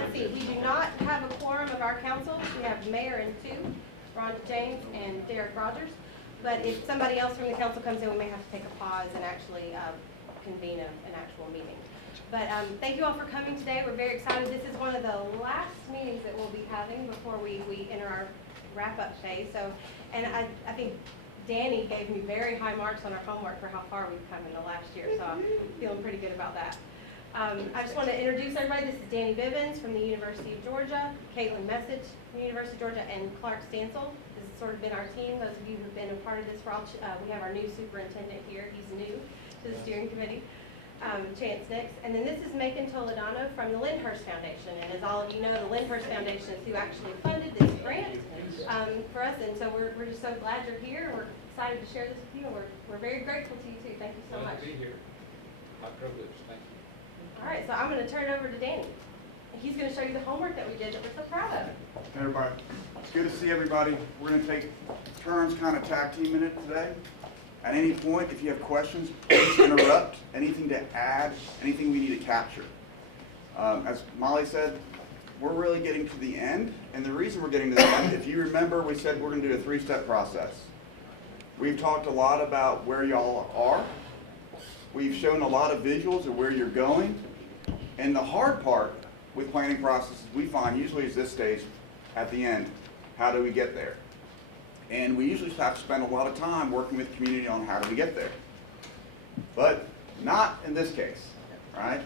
let's see, we do not have a quorum of our council. We have mayor and two, Rhonda James and Derek Rogers. But if somebody else from the council comes in, we may have to take a pause and actually convene an actual meeting. But thank you all for coming today. We're very excited. This is one of the last meetings that we'll be having before we enter our wrap-up phase. So, and I think Danny gave me very high marks on our homework for how far we've come in the last year, so I'm feeling pretty good about that. I just want to introduce everybody. This is Danny Bivens from the University of Georgia, Caitlin Message from the University of Georgia, and Clark Stansel. This has sort of been our team. Those of you who have been a part of this for all, we have our new superintendent here. He's new to the steering committee. Chance next. And then this is Macon Toledano from the Lyndhurst Foundation. And as all of you know, the Lyndhurst Foundation is who actually funded this grant for us. And so we're just so glad you're here. We're excited to share this with you. And we're very grateful to you too. Thank you so much. Glad to be here. My privilege. Thank you. All right, so I'm going to turn it over to Danny. And he's going to show you the homework that we did that we're so proud of. Hey everybody, it's good to see everybody. We're going to take turns kind of tag teaming it today. At any point, if you have questions, please interrupt. Anything to add, anything we need to capture. As Molly said, we're really getting to the end. And the reason we're getting to the end, if you remember, we said we're going to do a three-step process. We've talked a lot about where y'all are. We've shown a lot of visuals of where you're going. And the hard part with planning processes we find usually is this stage at the end. How do we get there? And we usually have to spend a lot of time working with the community on how do we get there. But not in this case, right?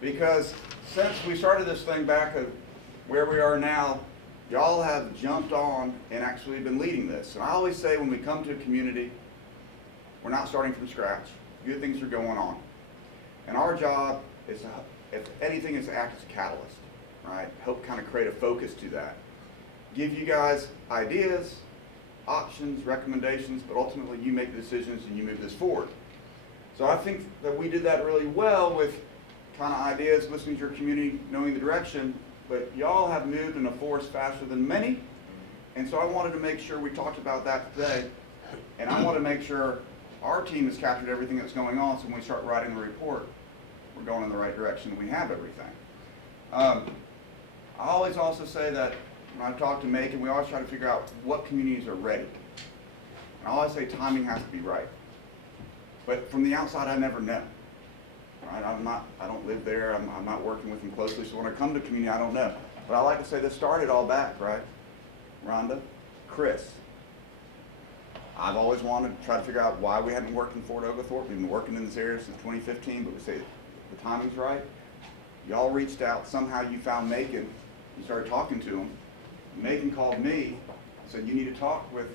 Because since we started this thing back at where we are now, y'all have jumped on and actually been leading this. And I always say when we come to a community, we're not starting from scratch. Good things are going on. And our job is, if anything, is to act as a catalyst, right? Help kind of create a focus to that. Give you guys ideas, options, recommendations, but ultimately you make the decisions and you move this forward. So I think that we did that really well with kind of ideas, listening to your community, knowing the direction, but y'all have moved in a force faster than many, and so I wanted to make sure we talked about that today, and I want to make sure our team has captured everything that's going on, so when we start writing the report, we're going in the right direction and we have everything. I always also say that when I talk to Macon, we always try to figure out what communities are ready. And I always say timing has to be right. But from the outside, I never know. Right? I don't live there. I'm not working with them closely. So when I come to community, I don't know. But I like to say this started all back, right? Rhonda, Chris. I've always wanted to try to figure out why we hadn't worked in Fort Oglethorpe. We've been working in this area since 2015, but we say the timing's right. Y'all reached out. Somehow you found Macon. You started talking to them. Macon called me and said, you need to talk with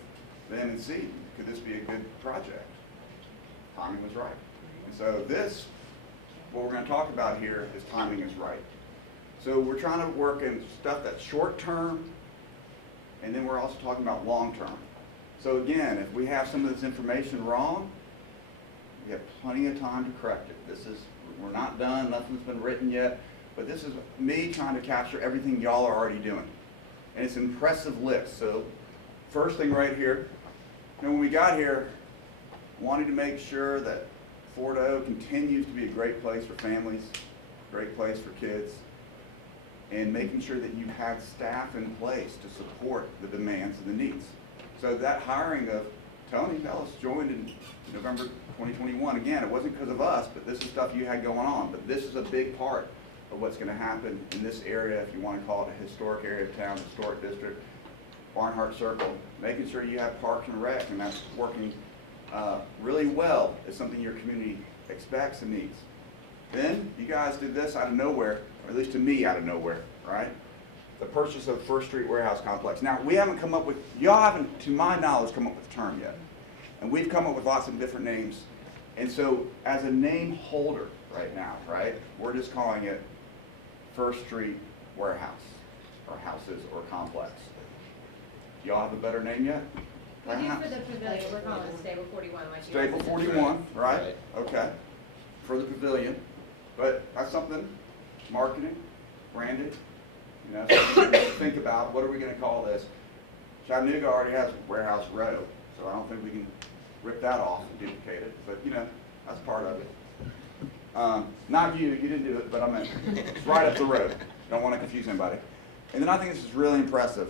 them and see, could this be a good project? Timing was right. And so this, what we're going to talk about here is timing is right. So we're trying to work in stuff that's short term, and then we're also talking about long term. So again, if we have some of this information wrong, we have plenty of time to correct it. We're not done, nothing's been written yet, but this is me trying to capture everything y'all are already doing. And it's an impressive list. So first thing right here, when we got here, wanted to make sure that Fort O continues to be a great place for families, great place for kids, and making sure that you have staff in place to support the demands and the needs. So that hiring of Tony Ellis joined in November 2021. Again, it wasn't because of us, but this is stuff you had going on. But this is a big part of what's going to happen in this area, if you want to call it a historic area of town, historic district, Barnhart Circle, making sure you have parks and rec, and that's working really well is something your community expects and needs. Then you guys did this out of nowhere, or at least to me out of nowhere, right? The purchase of First Street Warehouse Complex. Now, we haven't come up with, y'all haven't, to my knowledge, come up with a term yet. And we've come up with lots of different names. And so, as a name holder right now, right, we're just calling it First Street Warehouse, or houses, or complex. Do y'all have a better name yet? We do for the pavilion. We're calling it Stable 41. Like you Stable said. 41, right? Okay. For the pavilion. But that's something, marketing, branded, you know, something to think about. What are we going to call this? Chattanooga already has Warehouse Row, so I don't think we can rip that off and duplicate it. But, you know, that's part of it. Not you, you didn't do it, but I meant it's right up the road. Don't want to confuse anybody. And then I think this is really impressive.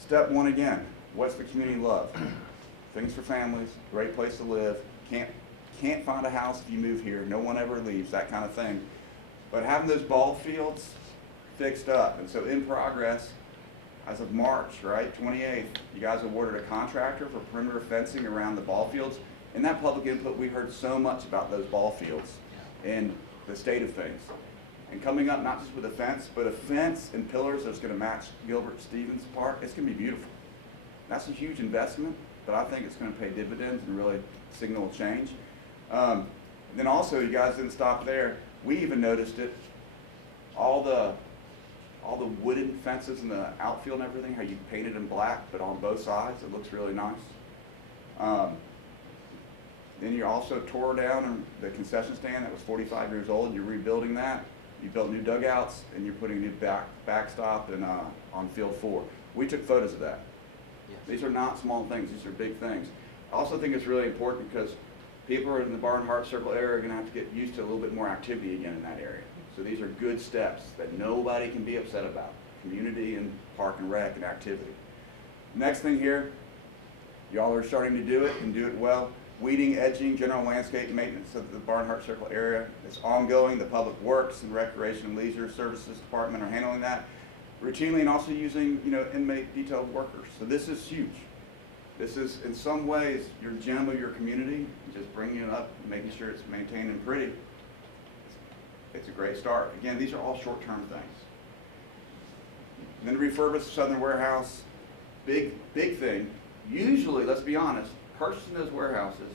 Step one again, what's the community love? Things for families, great place to live, can't find a house if you move here, no one ever leaves, that kind of thing. But having those ball fields fixed up, and so in progress, as of March, right, 28th, you guys awarded a contractor for perimeter fencing around the ball fields. In that public input, we heard so much about those ball fields and the state of things. And coming up, not just with a fence, but a fence and pillars that's gonna match Gilbert Stevens Park, it's gonna be beautiful. That's a huge investment, but I think it's gonna pay dividends and really signal change. Then also, you guys didn't stop there. We even noticed it, all the wooden fences in the outfield and everything, how you painted them black, but on both sides, it looks really nice. Then you also tore down the concession stand that was 45 years old. You're rebuilding that. You built new dugouts, and you're putting a new backstop and on field 4. We took photos of that. Yes. These are not small things. These are big things. I also think it's really important because people in the Barnhart Circle area are going to have to get used to a little bit more activity again in that area. So these are good steps that nobody can be upset about. Community and park and rec and activity. Next thing here, y'all are starting to do it and do it well. Weeding, edging, general landscape maintenance of the Barnhart Circle area is ongoing. The Public Works and Recreation and Leisure Services Department are handling that routinely and also using, inmate detailed workers. So this is huge. This is, in some ways, your gem of your community, just bringing it up, making sure it's maintained and pretty. It's a great start. Again, these are all short-term things. And then refurbish the Southern Warehouse, big thing. Usually, let's be honest, purchasing those warehouses,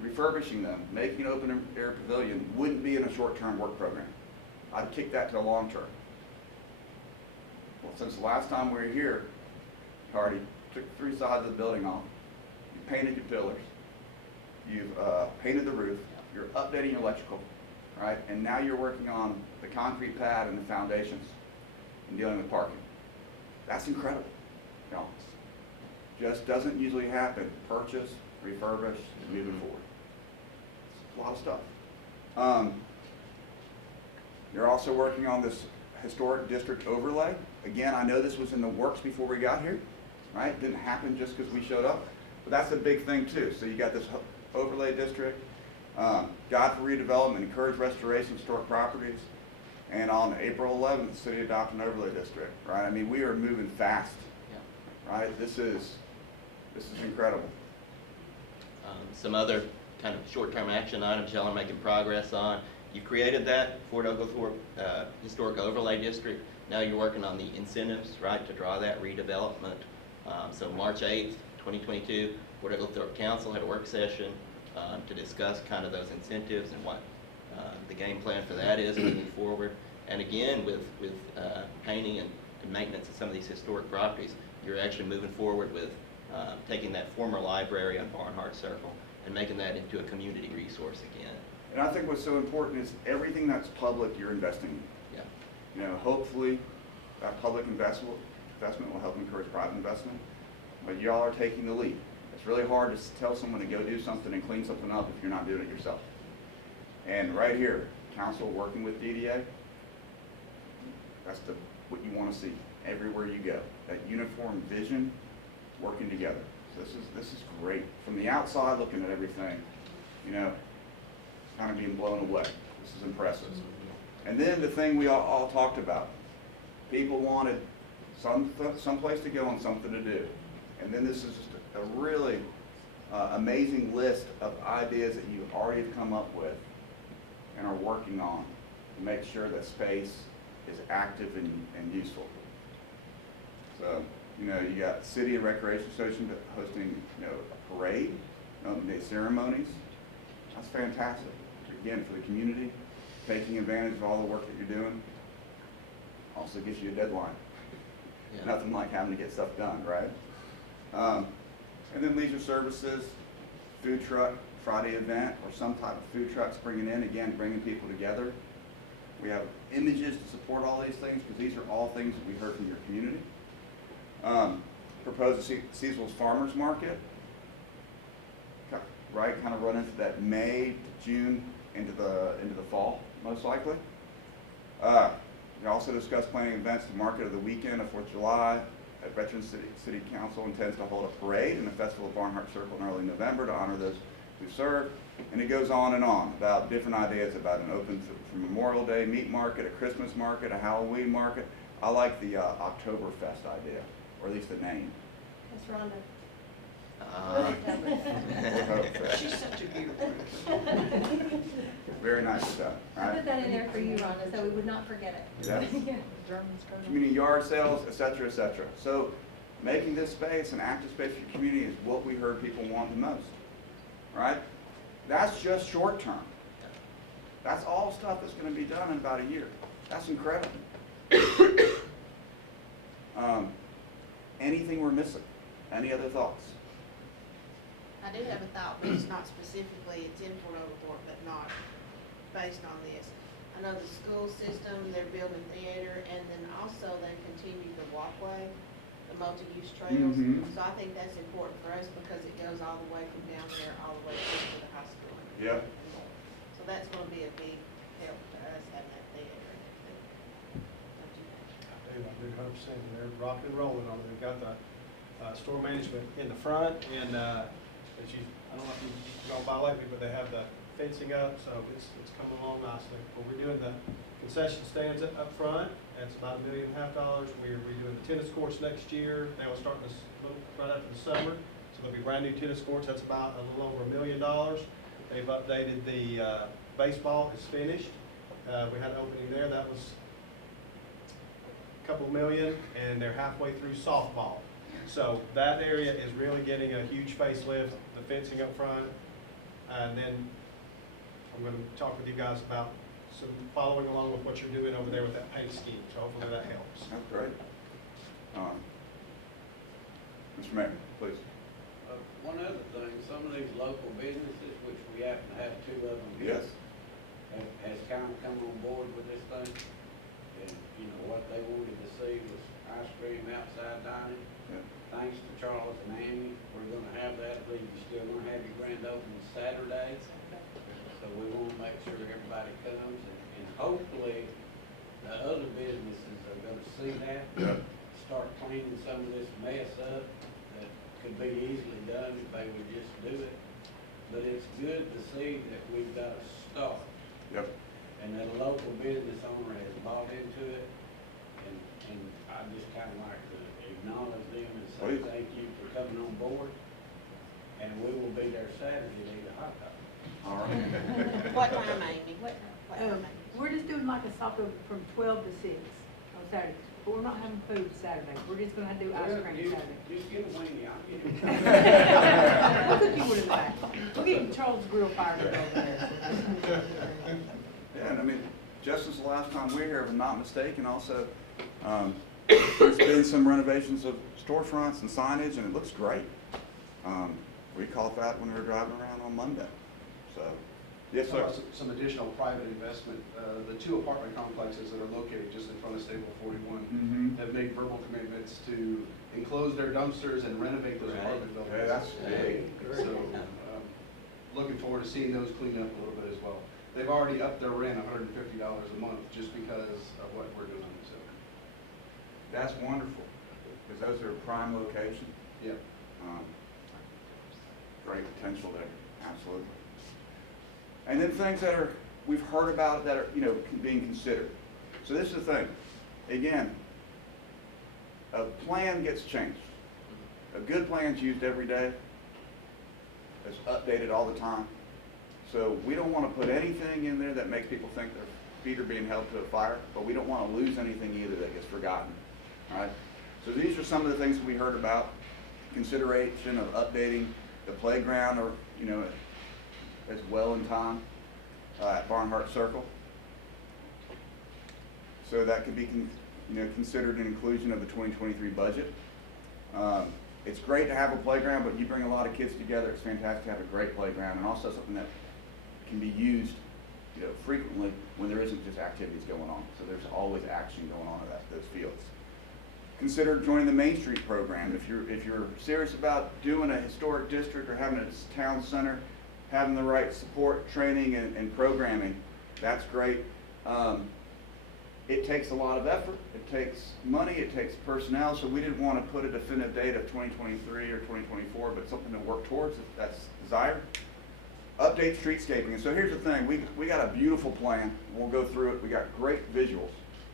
refurbishing them, making an open air pavilion wouldn't be in a short-term work program. I'd kick that to the long term. Well, since the last time we were here, you already took 3 sides of the building off. You painted your pillars. You've painted the roof. You're updating your electrical, right? And now you're working on the concrete pad and the foundations and dealing with parking. That's incredible, y'all. Just doesn't usually happen. Purchase, refurbish, and moving forward. It's a lot of stuff. You're also working on this historic district overlay. Again, I know this was in the works before we got here, right? It didn't happen just because we showed up, but that's a big thing too. So you got this overlay district, guide for redevelopment, encourage restoration of historic properties, and on April 11th, the city adopted an overlay district, right? I mean, we are moving fast, right? This is incredible. Some other kind of short-term action items y'all are making progress on. You created that Fort Oglethorpe Historic Overlay District. Now you're working on the incentives, right, to draw that redevelopment. So March 8th, 2022, Fort Oglethorpe Council had a work session to discuss kind of those incentives and what the game plan for that is moving forward. And again, with painting and maintenance of some of these historic properties, you're actually moving forward with taking that former library on Barnhart Circle and making that into a community resource again. And I think what's so important is everything that's public, you're investing in. Yeah. Hopefully that public investment will help encourage private investment, but y'all are taking the lead. It's really hard to tell someone to go do something and clean something up if you're not doing it yourself. And right here, council working with DDA, that's what you want to see everywhere you go. That uniform vision, working together. So this is great. From the outside, looking at everything, kind of being blown away. This is impressive. And then the thing we all talked about, people wanted some place to go and something to do. And then this is just a really amazing list of ideas that you already have come up with and are working on to make sure that space is active and useful. So, you got City and Recreation Association hosting, a parade, day ceremonies. That's fantastic. Again, for the community, taking advantage of all the work that you're doing. Also gives you a deadline. Yeah. Nothing like having to get stuff done, right? And then leisure services, food truck, Friday event, or some type of food trucks bringing people together. We have images to support all these things because these are all things that we heard from your community. Propose a seasonal farmers market, right? Kind of run into that May to June into the fall, most likely. We also discussed planning events to market of the weekend of 4th of July. Veterans City Council intends to hold a parade and a festival of Barnhart Circle in early November to honor those who served. And it goes on and on about different ideas about an open for Memorial Day meat market, a Christmas market, a Halloween market. I like the Oktoberfest idea, or at least the name. Ms. Rhonda. She's such a beautiful. Very nice stuff. All I right. put that in there for you, Rhonda, so we would not forget it. Yes. Yeah. Community yard sales, et cetera, et cetera. So making this space an active space for your community is what we heard people want the most, right? That's just short term. That's all stuff that's gonna be done in about a year. That's incredible. Anything we're missing? Any other thoughts? I do have a thought, but it's not specifically, it's in Fort Oglethorpe, but not based on this. I know the school system, they're building theater, and then also they continue the walkway, the multi-use trails. Mhm. So I think that's important for us because it goes all the way from down there, all the way to the high school. Yep. So that's gonna be a big help to us having that theater and everything. Don't you think? I do 100%. They're rocking and rolling on it. They've got the store management in the front, and as you, I don't know if you've gone by lately, but they have the fencing up, so it's coming along nicely. But we're doing the concession stands up front. That's about $1.5 million. We're redoing the tennis courts next year. They will start this right after the summer, so there'll be brand new tennis courts. That's about a little over $1 million. They've updated the baseball is finished. We had an opening there. That was a couple million, and they're halfway through softball. So that area is really getting a huge facelift, the fencing up front. And then I'm gonna talk with you guys about some following along with what you're doing over there with that paint scheme. So hopefully that helps. That's great. Mr. Mayor, please. One other thing, some of these local businesses, which we happen to have two of them here, Yes. has kind of come on board with this thing. And, you know, what they wanted to see was ice cream outside dining. Yeah. Thanks to Charles and Amy, we're gonna have that. I believe you're still gonna have your grand opening Saturday. So we wanna make sure everybody comes and hopefully the other businesses are gonna see that. Yeah. Start cleaning some of this mess up that could be easily done if they would just do it. But it's good to see that we've got a start Yep. and that a local business owner has bought into it. And I just kinda like to acknowledge them and say Please. thank you for coming on board. And we will be there Saturday to eat a hot dog. All right. What time, Amy? What time, Amy? We're just doing like a stop over from 12 to 6 on Saturday, but we're not having food Saturday. We're just gonna do ice Well, cream Saturday. just get a weenie, I'll get it. We'll cook you one of that. We're getting Charles Grill fired up over there. Yeah, and I mean, just as the last time we were here, if I'm not mistaken, also, there's been some renovations of storefronts and signage, and it looks great. We caught that when we were driving around on Monday, so, yes, sir. Some additional private investment. The two apartment complexes that are located just in front of Stable 41 Mhm. have made verbal commitments to enclose their dumpsters and renovate those apartment buildings. Yeah, that's big. So, looking forward to seeing those cleaned up a little bit as well. They've already upped their rent $150 a month just because of what we're doing, so, That's wonderful, because those are prime locations. yeah. Great potential there, absolutely. And then things that are, we've heard about that are, you know, being considered. So this is the thing, again, a plan gets changed. A good plan's used every day. It's updated all the time. So we don't want to put anything in there that makes people think their feet are being held to a fire, but we don't want to lose anything either that gets forgotten, all right? So these are some of the things that we heard about, consideration of updating the playground or, you know, as well in time at Barnhart Circle. So that could be, considered an inclusion of the 2023 budget. It's great to have a playground, but you bring a lot of kids together. It's fantastic to have a great playground and also something that can be used, frequently when there isn't just activities going on. So there's always action going on at those fields. Consider joining the Main Street program. If you're serious about doing a historic district or having a town center, having the right support, training, and programming, that's great. it takes a lot of effort, it takes money, it takes personnel, so we didn't want to put a definitive date of 2023 or 2024, but something to work towards if that's desired. Update streetscaping, and so here's the thing, we got a beautiful plan, we'll go through it, we got great visuals,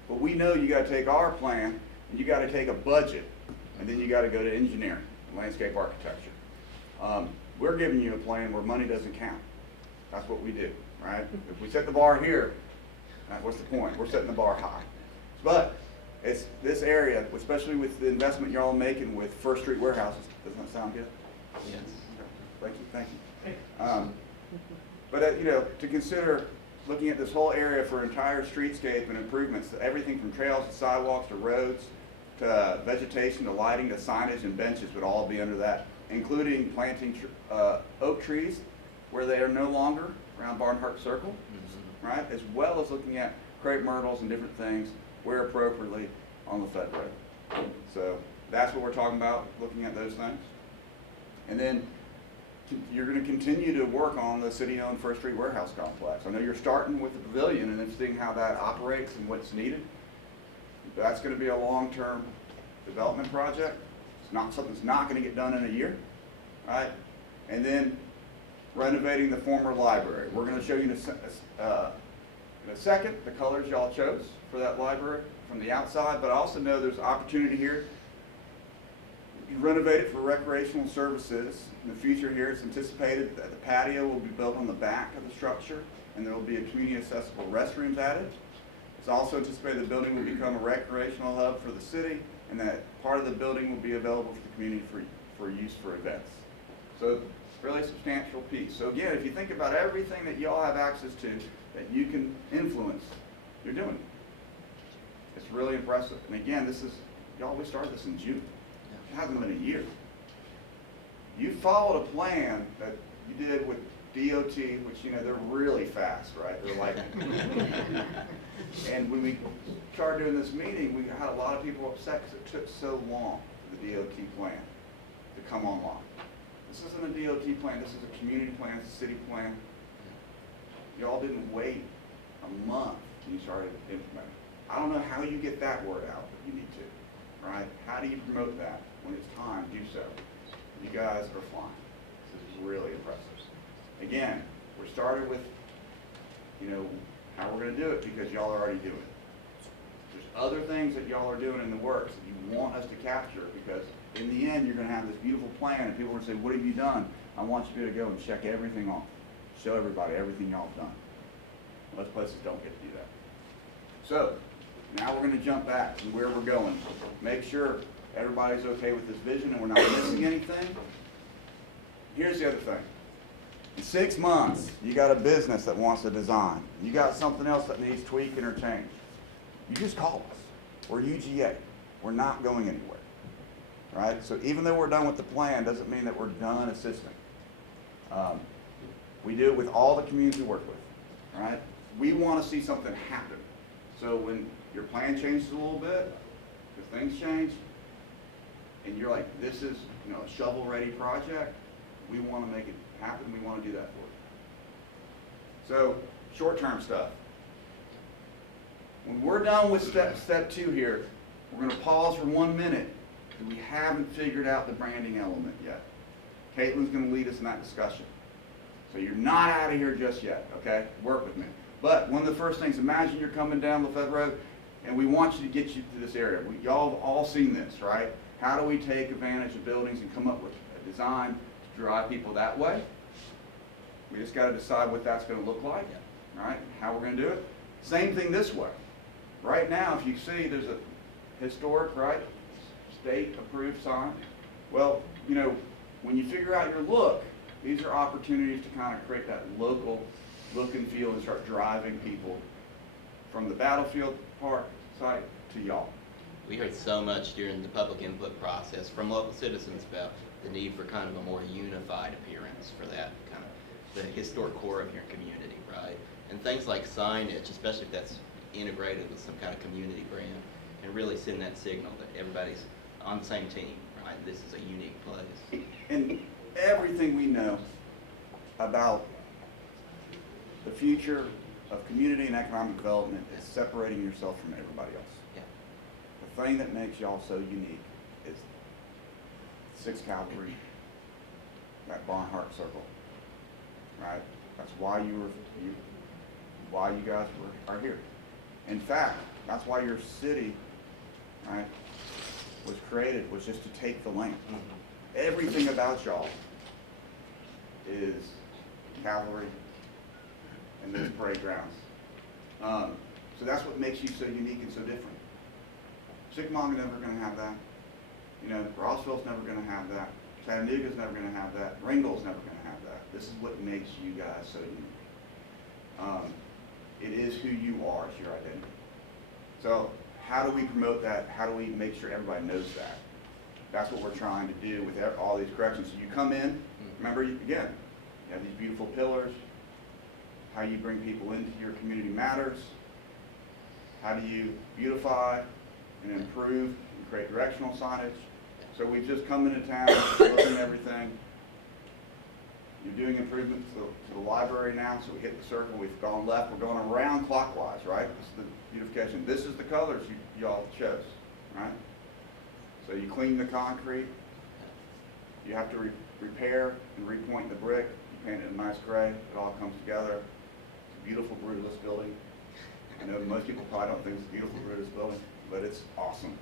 but we know you gotta take our plan, and you gotta take a budget, and then you gotta go to engineering, landscape architecture. We're giving you a plan where money doesn't count. That's what we do, right? If we set the bar here, what's the point? We're setting the bar high. But it's this area, especially with the investment y'all are making with First Street warehouses, doesn't that sound good? Yes. Thank you. But, you know, to consider looking at this whole area for entire streetscape and improvements, everything from trails to sidewalks to roads to vegetation to lighting to signage and benches would all be under that, including planting oak trees where they are no longer around Barnhart Circle, right? As well as looking at crepe myrtles and different things where appropriately on the Fed Road. So that's what we're talking about, looking at those things. And then you're going to continue to work on the city-owned First Street Warehouse Complex. I know you're starting with the pavilion and then seeing how that operates and what's needed. That's going to be a long-term development project. It's not something that's not going to get done in a year, right? And then renovating the former library. We're going to show you in a second the colors y'all chose for that library from the outside, but I also know there's opportunity here. You renovate it for recreational services. In the future here, it's anticipated that the patio will be built on the back of the structure and there will be a community accessible restrooms added. It's also anticipated the building will become a recreational hub for the city and that part of the building will be available for the community for use for events. So really substantial piece. So again, if you think about everything that y'all have access to that you can influence, you're doing it. It's really impressive. And again, we started this in June. It hasn't been a year. You followed a plan that you did with DOT, which, you know, they're really fast, right? They're like, and when we started doing this meeting, we had a lot of people upset because it took so long for the DOT plan to come online. This isn't a DOT plan, this is a community plan, it's a city plan. Y'all didn't wait a month when you started implementing. I don't know how you get that word out, but you need to, right? How do you promote that when it's time to do so? You guys are flying. This is really impressive. Again, we started with, you know, how we're gonna do it because y'all are already doing it. There's other things that y'all are doing in the works that you want us to capture because in the end, you're gonna have this beautiful plan and people are gonna say, what have you done? I want you to be able to go and check everything off. Show everybody everything y'all have done. Most places don't get to do that. So, now we're gonna jump back to where we're going. Make sure everybody's okay with this vision and we're not missing anything. Here's the other thing. In 6 months, you got a business that wants a design. You got something else that needs tweaking or change. You just call us. We're UGA. We're not going anywhere. Right? So even though we're done with the plan, doesn't mean that we're done assisting. We do it with all the communities we work with. Right? We want to see something happen. So when your plan changes a little bit, if things change, and you're like, this is, you know, a shovel-ready project, we want to make it happen. We want to do that for you. So short-term stuff. When we're done with step 2 here, we're going to pause for 1 minute because we haven't figured out the branding element yet. Caitlin's going to lead us in that discussion. So you're not out of here just yet, okay? Work with me. But one of the first things, imagine you're coming down Lafayette Road and we want you to get you to this area. Y'all have all seen this, right? How do we take advantage of buildings and come up with a design to drive people that way? We just got to decide what that's going to look like, right? How we're going to do it. Same thing this way. Right now, if you see there's a historic, right, state-approved sign. Well, you know, when you figure out your look, these are opportunities to kind of create that local look and feel and start driving people from the Battlefield Park site to y'all. We heard so much during the public input process from local citizens about the need for kind of a more unified appearance for that kind of the historic core of your community, right? And things like signage, especially if that's integrated with some kind of community brand, can really send that signal that everybody's on the same team, right? This is a unique place. And everything we know about the future of community and economic development is separating yourself from everybody else. Yeah. The thing that makes y'all so unique is 6 Cavalry, that Barnhart Circle, right? That's why why you guys are here. In fact, that's why your city, right, was created, was just to take the land. Everything about y'all is cavalry and those parade grounds. So that's what makes you so unique and so different. Chickamauga never going to have that. You know, Rossville's never going to have that. Chattanooga's never going to have that. Ringgold's never going to have that. This is what makes you guys so unique. It is who you are, it's your identity. So how do we promote that? How do we make sure everybody knows that? That's what we're trying to do with all these corrections. So you come in, remember, again, you have these beautiful pillars. How you bring people into your community matters. How do you beautify and improve and create directional signage? So we've just come into town, looking at everything. You're doing improvements to the library now, so we hit the circle, we've gone left, we're going around clockwise, right? This is the beautification. This is the colors y'all chose, right? So you clean the concrete, you have to repair and repoint the brick, you paint it a nice gray, it all comes together. It's a beautiful Brutalist building. I know most people probably don't think it's a beautiful Brutalist building, but it's awesome.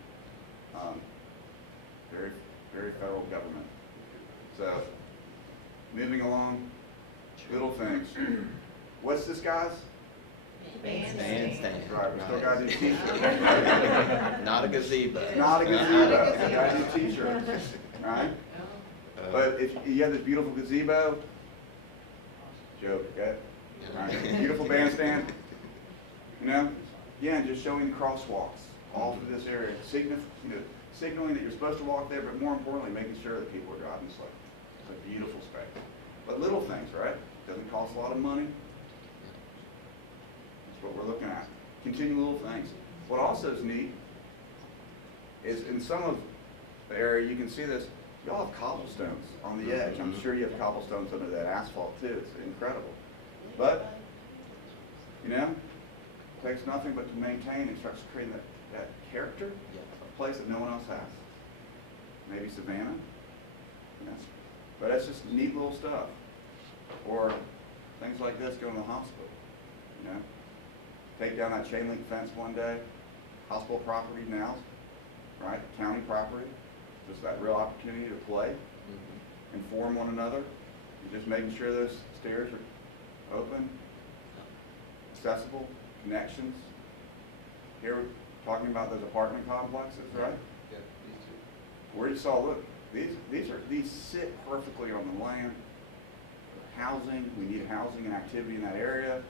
Very, very federal government. So, moving along, little things. What's this, guys? Bandstand. Right, we still gotta do t-shirts. Not a gazebo. Not a gazebo, we gotta do t-shirts, right? But if you have this beautiful gazebo, joke, okay? Right? Beautiful bandstand, you know? Yeah, and just showing the crosswalks all through this area, signaling that you're supposed to walk there, but more importantly, making sure that people are driving slow. It's a beautiful space. But little things, right? Doesn't cost a lot of money. That's what we're looking at. Continue little things. What also is neat is in some of the area, you can see this, y'all have cobblestones on the edge. I'm sure you have cobblestones under that asphalt too. It's incredible. But, you know, it takes nothing but to maintain and starts creating that character, a place that no one else has. Maybe Savannah. Yeah. But it's just neat little stuff. Or things like this going to the hospital, you know. Take down that chain link fence one day. Hospital property now, right? County property. Just that real opportunity to play, inform one another. You're just making sure those stairs are open, accessible, connections. Here we're talking about those apartment complexes, right? Yeah, me too. Where you saw, look, these sit perfectly on the land. Housing, we need housing and activity in that area.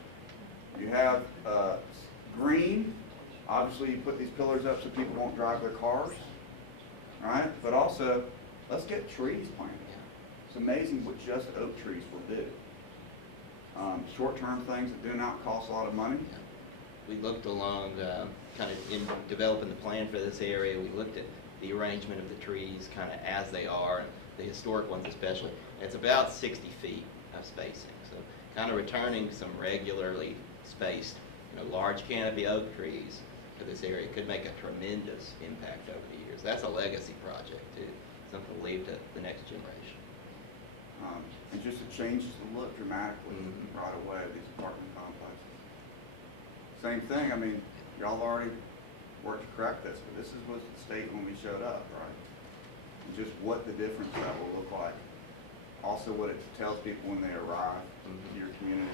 You have green. Obviously, you put these pillars up so people won't drive their cars, right? But also, let's get trees planted. It's amazing what just oak trees will do. Short-term things that do not cost a lot of money. We looked along, kind of in developing the plan for this area, we looked at the arrangement of the trees kind of as they are, and the historic ones especially. It's about 60 feet of spacing, so kind of returning some regularly spaced, large canopy oak trees to this area could make a tremendous impact over the years. That's a legacy project too, something to leave to the next generation. And just it changes the look dramatically right away of these apartment complexes. Same thing, I mean, y'all already worked to correct this, but this is what the state when we showed up, right? And just what the difference that will look like. Also what it tells people when they arrive to your community.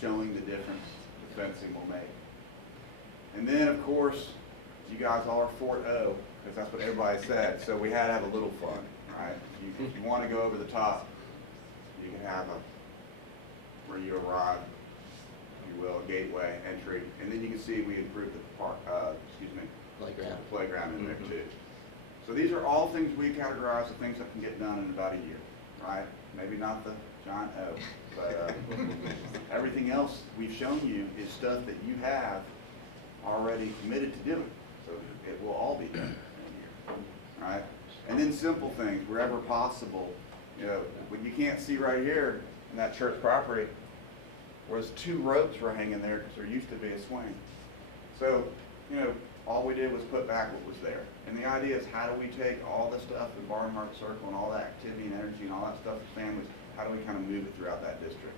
Showing the difference the fencing will make. And then, of course, you guys all are Fort O, because that's what everybody said, so we had to have a little fun, right? If you want to go over the top, you can have where you arrive, if you will, a gateway, entry, and then you can see we improved the park, playground in there too. So these are all things we categorize as things that can get done in about a year, right? Maybe not the giant O, but everything else we've shown you is stuff that you have already committed to doing. So it will all be done in a year, right? And then simple things, wherever possible. What you can't see right here in that church property, was 2 ropes were hanging there because there used to be a swing. So, you know, all we did was put back what was there. And the idea is, how do we take all the stuff in Barnhart Circle and all that activity and energy and all that stuff for families, how do we kind of move it throughout that district?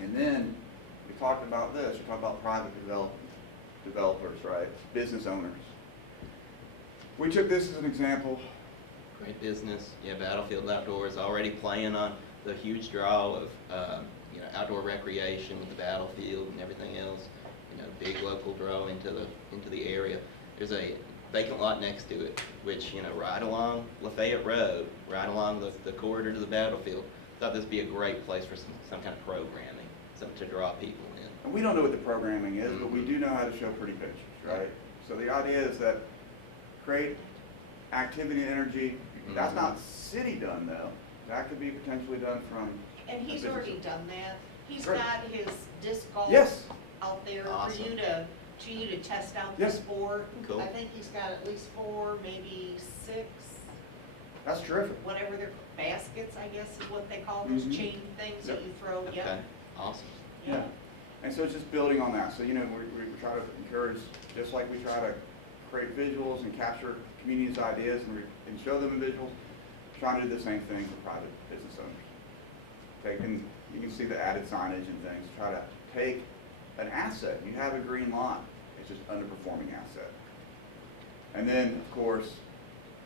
And then we talked about this, we talked about private developers, right? Business owners. We took this as an example. Great business, yeah, Battlefield Outdoors already playing on the huge draw of, you know, outdoor recreation with the battlefield and everything else. You know, big local draw into the area. There's a vacant lot next to it, which, you know, right along Lafayette Road, right along the corridor to the battlefield. Thought this would be a great place for some kind of programming, something to draw people in. And we don't know what the programming is, but we do know how to show pretty pictures, right? So the idea is that create activity and energy. That's not city done though. That could be potentially done from. And he's a already business done that. He's Great. got his disc golf Yes. out there for Awesome. you to test out the Yes. sport. Cool. I think he's got at least 4, maybe 6, That's terrific. whatever they're, baskets, I guess is what they call those Mhm. chain things that Yep. you throw, Okay, yeah. awesome. Yeah. And so it's just building on that. So, you know, we try to encourage, just like we try to create visuals and capture communities' ideas and show them in visuals, trying to do the same thing for private business owners. You can see the added signage and things. Try to take an asset. You have a green lot. It's just underperforming asset. And then, of course,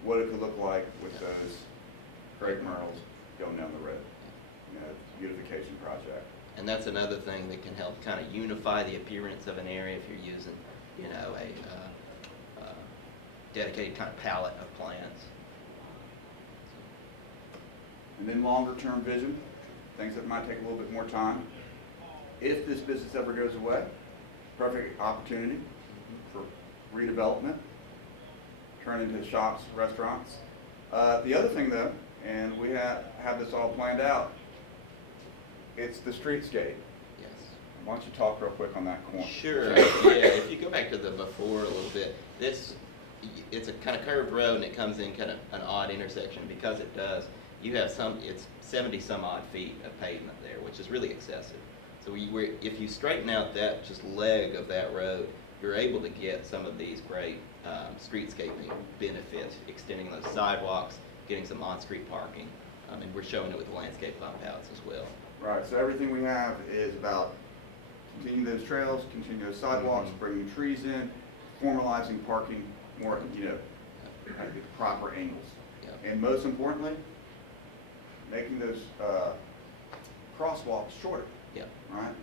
what it could look like with those crepe myrtles going down the road. You know, beautification project. And that's another thing that can help kind of unify the appearance of an area if you're using, you know, a dedicated kind of palette of plants. And then longer term vision, things that might take a little bit more time. If this business ever goes away, perfect opportunity for redevelopment, turn into shops, restaurants. The other thing though, and we have this all planned out, it's the streetscape. Yes. Why don't you talk real quick on that corner? Sure, yeah, if you go back to the before a little bit, it's a kind of curved road and it comes in kind of an odd intersection. Because it does, you have it's 70 some odd feet of pavement there, which is really excessive. So if you straighten out that just leg of that road, you're able to get some of these great streetscaping benefits, extending those sidewalks, getting some on-street parking, and we're showing it with the landscape bump outs as well. Right, so everything we have is about continuing those trails, continuing those sidewalks, bringing trees in, formalizing parking more, you know, at the proper angles. Yeah. And most importantly, making those crosswalks shorter, Yeah. right?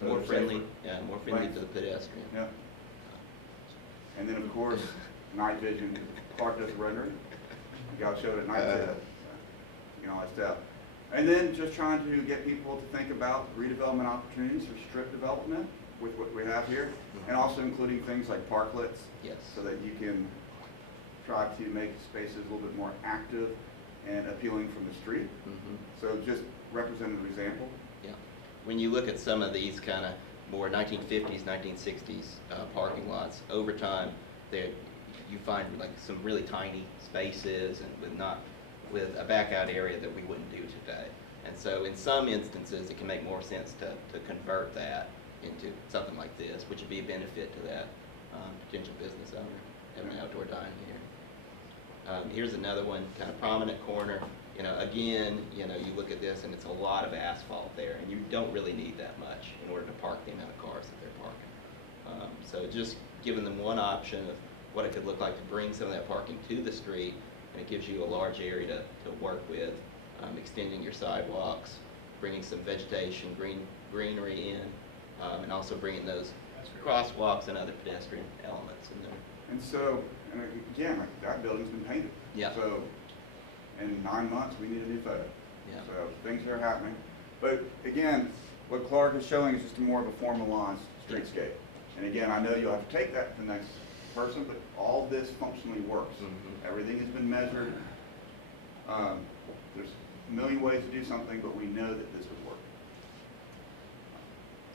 So More they're friendly, safer. yeah, more friendly Right. to the pedestrian. Yep. And then of course, night vision, Clark does rendering. You gotta show it at night too. You can always tell. And then just trying to get people to think about redevelopment opportunities for strip development with what we have here, and also including things like parklets. Yes. So that you can try to make spaces a little bit more active and appealing from the street. Mhm. So just representative example. Yeah. When you look at some of these kind of more 1950s, 1960s parking lots, over time, you find like some really tiny spaces and with a back out area that we wouldn't do today. And so in some instances, it can make more sense to convert that into something like this, which would be a benefit to that potential business owner having an outdoor dining here. Here's another one, kind of prominent corner. You know, again, you know, you look at this and it's a lot of asphalt there, and you don't really need that much in order to park the amount of cars that they're parking. So just giving them one option of what it could look like to bring some of that parking to the street, and it gives you a large area to work with, extending your sidewalks, bringing some vegetation, greenery in, and also bringing those crosswalks and other pedestrian elements in there. And so, and again, like that building's been painted. Yeah. So in 9 months, we need a new photo. Yeah. So things are happening. But again, what Clark is showing is just more of a formalized streetscape. And again, I know you'll have to take that to the next person, but all this functionally works. Mhm. Everything has been measured. There's a million ways to do something, but we know that this would work.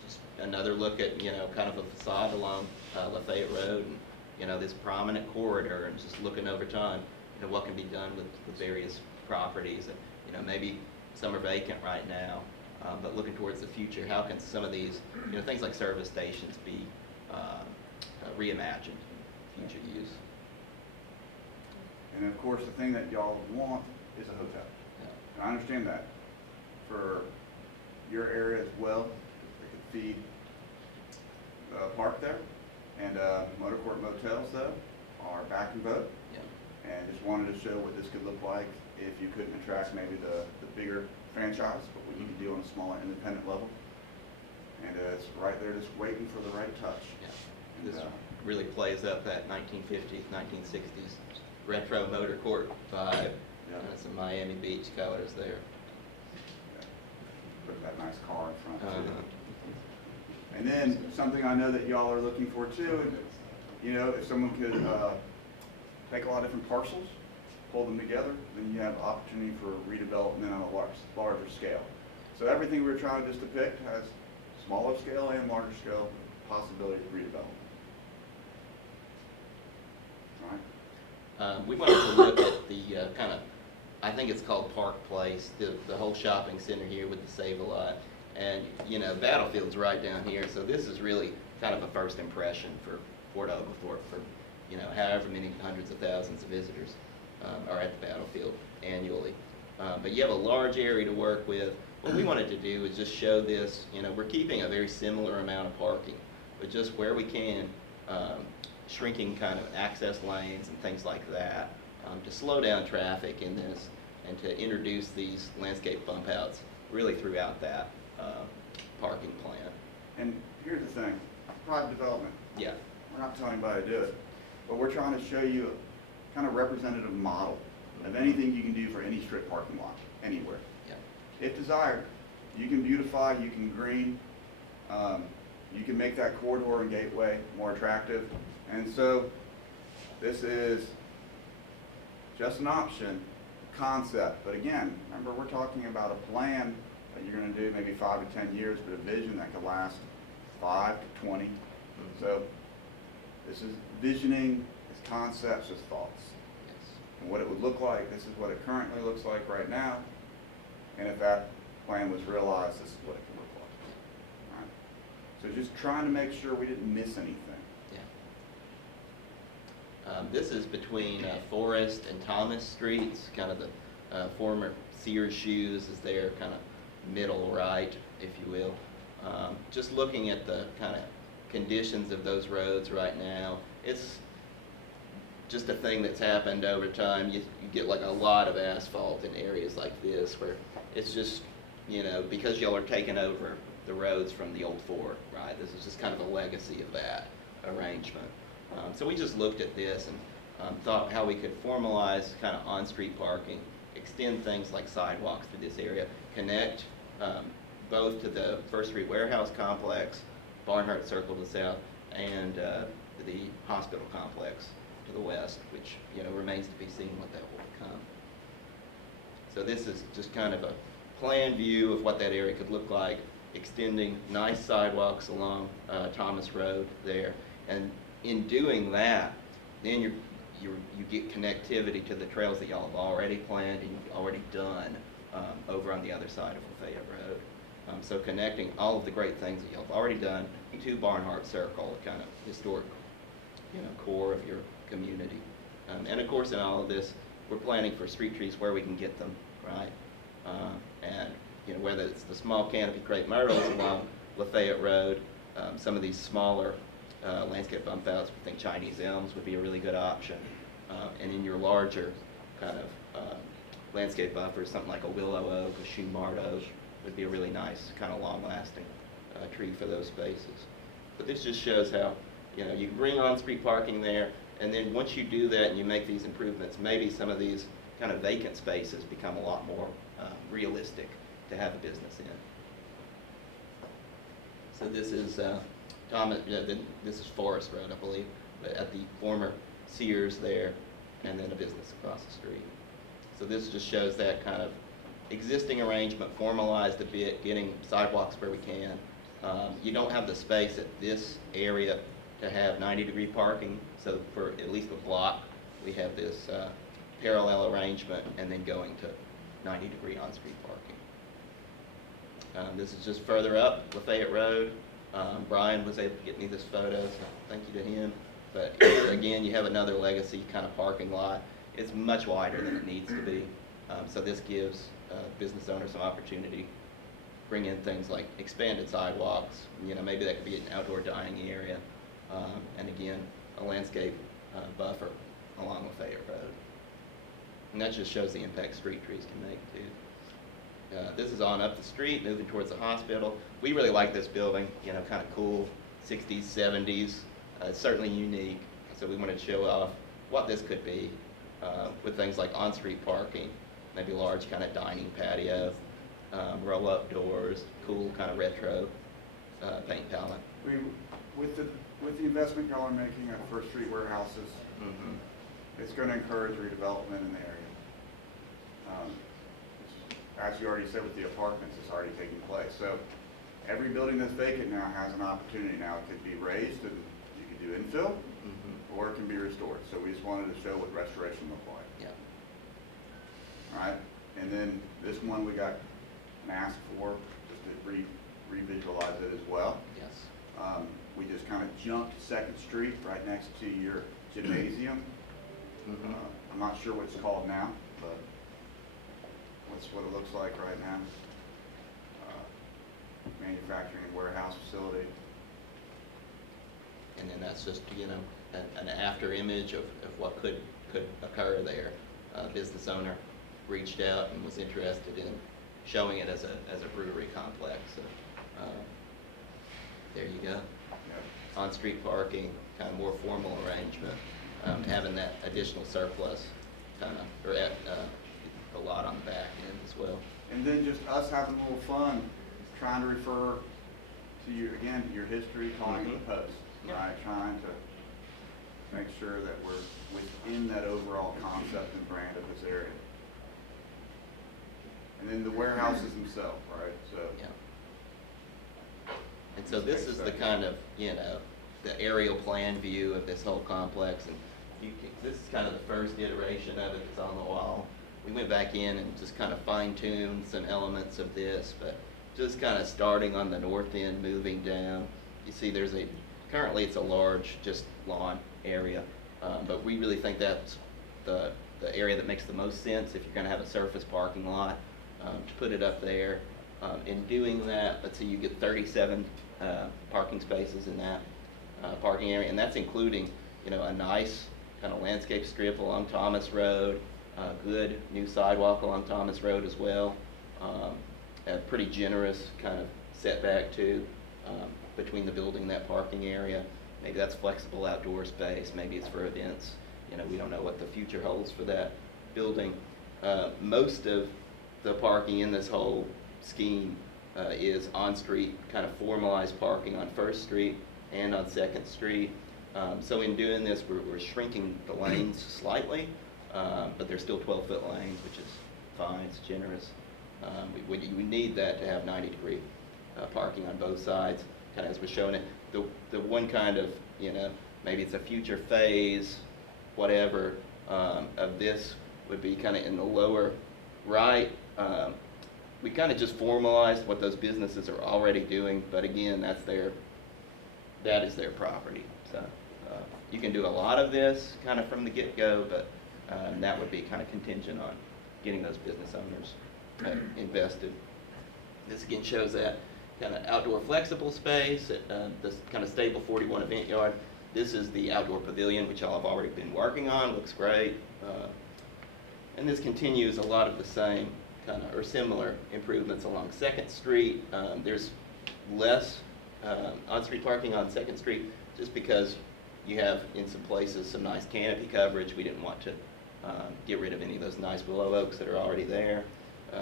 Just another look at, you know, kind of a facade along Lafayette Road, and, you know, this prominent corridor, and just looking over time, you know, what can be done with various properties. And, you know, maybe some are vacant right now, But looking towards the future, how can some of these, things like service stations be reimagined, future use? And of course, the thing that y'all want is a hotel. And I understand that. For your area as well, it could feed the park there. And motor court motels though are back in vogue. Yeah. And just wanted to show what this could look like if you couldn't attract maybe the bigger franchise, but what you can do on a smaller independent level. And it's right there just waiting for the right touch. Yeah. And, This really plays up that 1950s, 1960s retro motor court vibe. Yeah. Some Miami Beach colors there. Put that nice car in front too. Uh-huh. And then something I know that y'all are looking for too, if someone could take a lot of different parcels, pull them together, then you have opportunity for redevelopment on a larger scale. So everything we're trying to just depict has smaller scale and larger scale possibility of redevelopment. All right? We wanted to look at the I think it's called Park Place, the whole shopping center here with the Save-A-Lot. And, Battlefield's right down here, so this is really kind of a first impression for Fort Oglethorpe for, however many hundreds of thousands of visitors are at the Battlefield annually. But you have a large area to work with. What we wanted to do is just show this, we're keeping a very similar amount of parking, but just where we can, shrinking kind of access lanes and things like that to slow down traffic in this and to introduce these landscape bump outs really throughout that parking plan. And here's the thing, private development, Yeah, we're not telling anybody to do it, but we're trying to show you a kind of representative model of anything you can do for any strip parking lot, anywhere. yeah, If desired, you can beautify, you can green, you can make that corridor and gateway more attractive. And so this is just an option, concept. But again, remember we're talking about a plan that you're going to do maybe 5 to 10 years, but a vision that could last 5 to 20. So this is visioning, it's concepts, it's thoughts. yes. And what it would look like, this is what it currently looks like right now. And if that plan was realized, this is what it could look like. All right? So just trying to make sure we didn't miss anything. This is between Forest and Thomas Streets, kind of the former Sears Shoes is there, kind of middle right, if you will. Just looking at the kind of conditions of those roads right now, it's just a thing that's happened over time. You get like a lot of asphalt in areas like this where it's just, because y'all are taking over the roads from the old fort, right? This is just kind of a legacy of that arrangement. So we just looked at this and thought how we could formalize kind of on-street parking, extend things like sidewalks through this area, connect both to the First Street Warehouse Complex, Barnhart Circle to the south, and the hospital complex to the west, which remains to be seen what that will become. So this is just kind of a plan view of what that area could look like, extending nice sidewalks along Thomas Road there, and in doing that, then you get connectivity to the trails that y'all have already planned and you've already done over on the other side of Lafayette Road. So connecting all of the great things that y'all have already done to Barnhart Circle, a kind of historic, core of your community. And of course, in all of this, we're planning for street trees where we can get them, right? And whether it's the small canopy crepe myrtles along Lafayette Road, some of these smaller landscape bump outs, we think Chinese elms would be a really good option. And in your larger kind of landscape buffers, something like a willow oak, a Shumard oak would be a really nice kind of long-lasting tree for those spaces. But this just shows how, you can bring on-street parking there, and then once you do that and you make these improvements, maybe some of these kind of vacant spaces become a lot more realistic to have a business in. So this is this is Forest Road, I believe, but at the former Sears there, and then a business across the street. So this just shows that kind of existing arrangement formalized a bit, getting sidewalks where we can. You don't have the space at this area to have 90-degree parking, so for at least a block, we have this parallel arrangement and then going to 90-degree on-street parking. This is just further up Lafayette Road. Brian was able to get me this photo, so thank you to him. But here again, you have another legacy kind of parking lot. It's much wider than it needs to be. So this gives business owners some opportunity, bring in things like expanded sidewalks, maybe that could be an outdoor dining area, and again, a landscape buffer along Lafayette Road. And that just shows the impact street trees can make too. This is on up the street, moving towards the hospital. We really like this building, kind of cool, 60s, 70s. It's certainly unique, so we wanted to show off what this could be with things like on-street parking, maybe large kind of dining patio, roll-up doors, cool kind of retro paint palette. With the investment y'all are making at First Street warehouses, it's going to encourage redevelopment in the area. As you already said with the apartments, it's already taking place. So every building that's vacant now has an opportunity now. It could be raised and you could do infill, or it can be restored. So we just wanted to show what restoration looked like. Yeah. All right, and then this one we got an ask for, just to re-visualize it as well. Yes. We just kind of jumped 2nd Street right next to your gymnasium. I'm not sure what it's called now, but what's what it looks like right now. Manufacturing and warehouse facility. And then that's just, an after image of what could occur there. Business owner reached out and was interested in showing it as a brewery complex. So, there you go. Yep. On-street parking, kind of more formal arrangement, having that additional surplus or a lot on the back end as well. And then just us having a little fun, trying to refer to you again, to your history, calling it the post, Yep. right? Trying to make sure that we're within that overall concept and brand of this area. And then the warehouses themselves, right? So. Yeah. And so this is the kind of, the aerial plan view of this whole complex, and this is kind of the first iteration of it that's on the wall. We went back in and just kind of fine-tuned some elements of this, but just kind of starting on the north end, moving down. You see currently it's a large, just lawn area, but we really think that's the area that makes the most sense if you're gonna have a surface parking lot, to put it up there. In doing that, let's say you get 37 parking spaces in that parking area, and that's including, a nice kind of landscape strip along Thomas Road, good new sidewalk along Thomas Road as well, a pretty generous kind of setback too, between the building and that parking area. Maybe that's flexible outdoor space, maybe it's for events. We don't know what the future holds for that building. Most of the parking in this whole scheme is on-street, kind of formalized parking on First Street and on 2nd Street. So in doing this, we're shrinking the lanes slightly, but they're still 12-foot lanes, which is fine, it's generous. We need that to have 90-degree parking on both sides, kind of as we're showing it. The one kind of, maybe it's a future phase, whatever, of this would be kind of in the lower right. We kind of just formalized what those businesses are already doing, but again, that is their property. So you can do a lot of this kind of from the get-go, but that would be kind of contingent on getting those business owners invested. This again shows that kind of outdoor flexible space, this kind of stable 41 event yard. This is the outdoor pavilion, which y'all have already been working on, looks great. And this continues a lot of the same kind of, or similar improvements along 2nd Street. There's less on-street parking on 2nd Street just because you have in some places some nice canopy coverage. We didn't want to get rid of any of those nice willow oaks that are already there.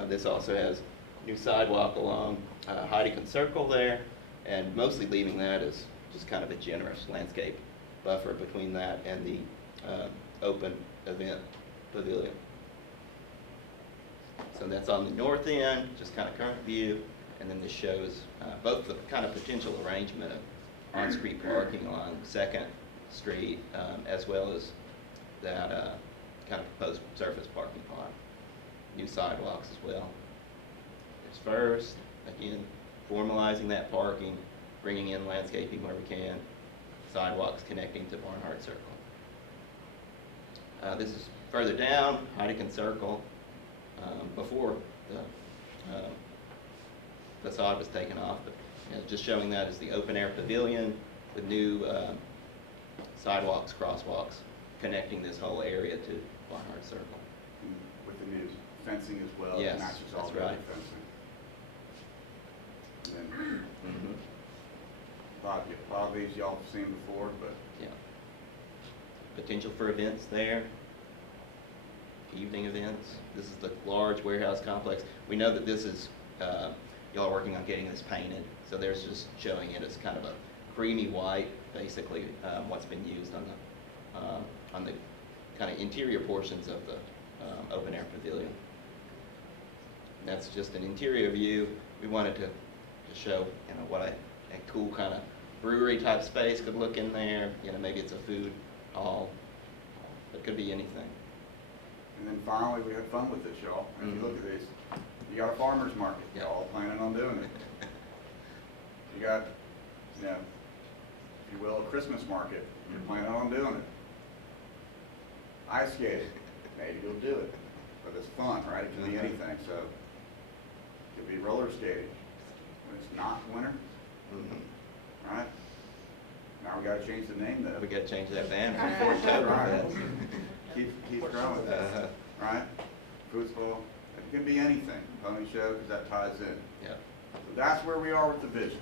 This also has new sidewalk along Heideken Circle there, and mostly leaving that as just kind of a generous landscape buffer between that and the open event pavilion. So that's on the north end, just kind of current view, and then this shows both the kind of potential arrangement of on-street parking along 2nd Street, as well as that kind of proposed surface parking lot. New sidewalks as well. There's First, again, formalizing that parking, bringing in landscaping where we can, sidewalks connecting to Barnhart Circle. This is further down, Heidecken Circle, before the facade was taken off, but just showing that as the open-air pavilion with new sidewalks, crosswalks, connecting this whole area to Barnhart Circle. With the new fencing as well. Yes, Matches all that's the other right. fencing. And then, Mm-hmm. a lot of these y'all have seen before, but Yeah. Potential for events there, evening events. This is the large warehouse complex. We know that this is, y'all are working on getting this painted, so there's just showing it as kind of a creamy white, basically, what's been used on the kind of interior portions of the open air pavilion. And that's just an interior view. We wanted to show, what a cool kind of brewery type space could look in there. Maybe it's a food hall. It could be anything. and then finally, we had fun with this, y'all. And if you look at these, you got a farmer's market, Yeah. y'all planning on doing it. You got, if you will, a Christmas market, you're planning on doing it. Ice skating, maybe you'll do it, but it's fun, right? It can be anything, so it could be roller skating when it's not winter, Mhm. right? Now we gotta change the name though. We gotta change that banner. Right. Keep growing, Uh-huh. right? Football, it can be anything, pony show, because that ties in. Yeah. So that's where we are with the vision.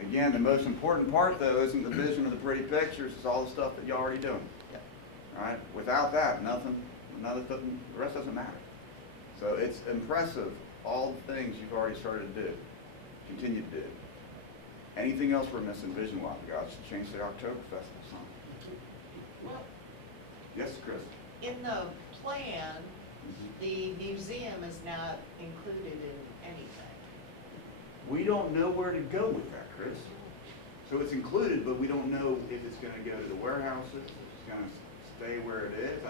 Again, the most important part though isn't the vision or the pretty pictures, it's all the stuff that you're already doing. Yeah. Right? Without that, the rest doesn't matter. So it's impressive, all the things you've already started to do, continue to do. Anything else we're missing vision-wise? We got to change the Oktoberfest song. Well, Yes, Chris? in the plan, the museum is not included in anything. We don't know where to go with that, Chris. So it's included, but we don't know if it's gonna go to the warehouses, if it's gonna stay where it is.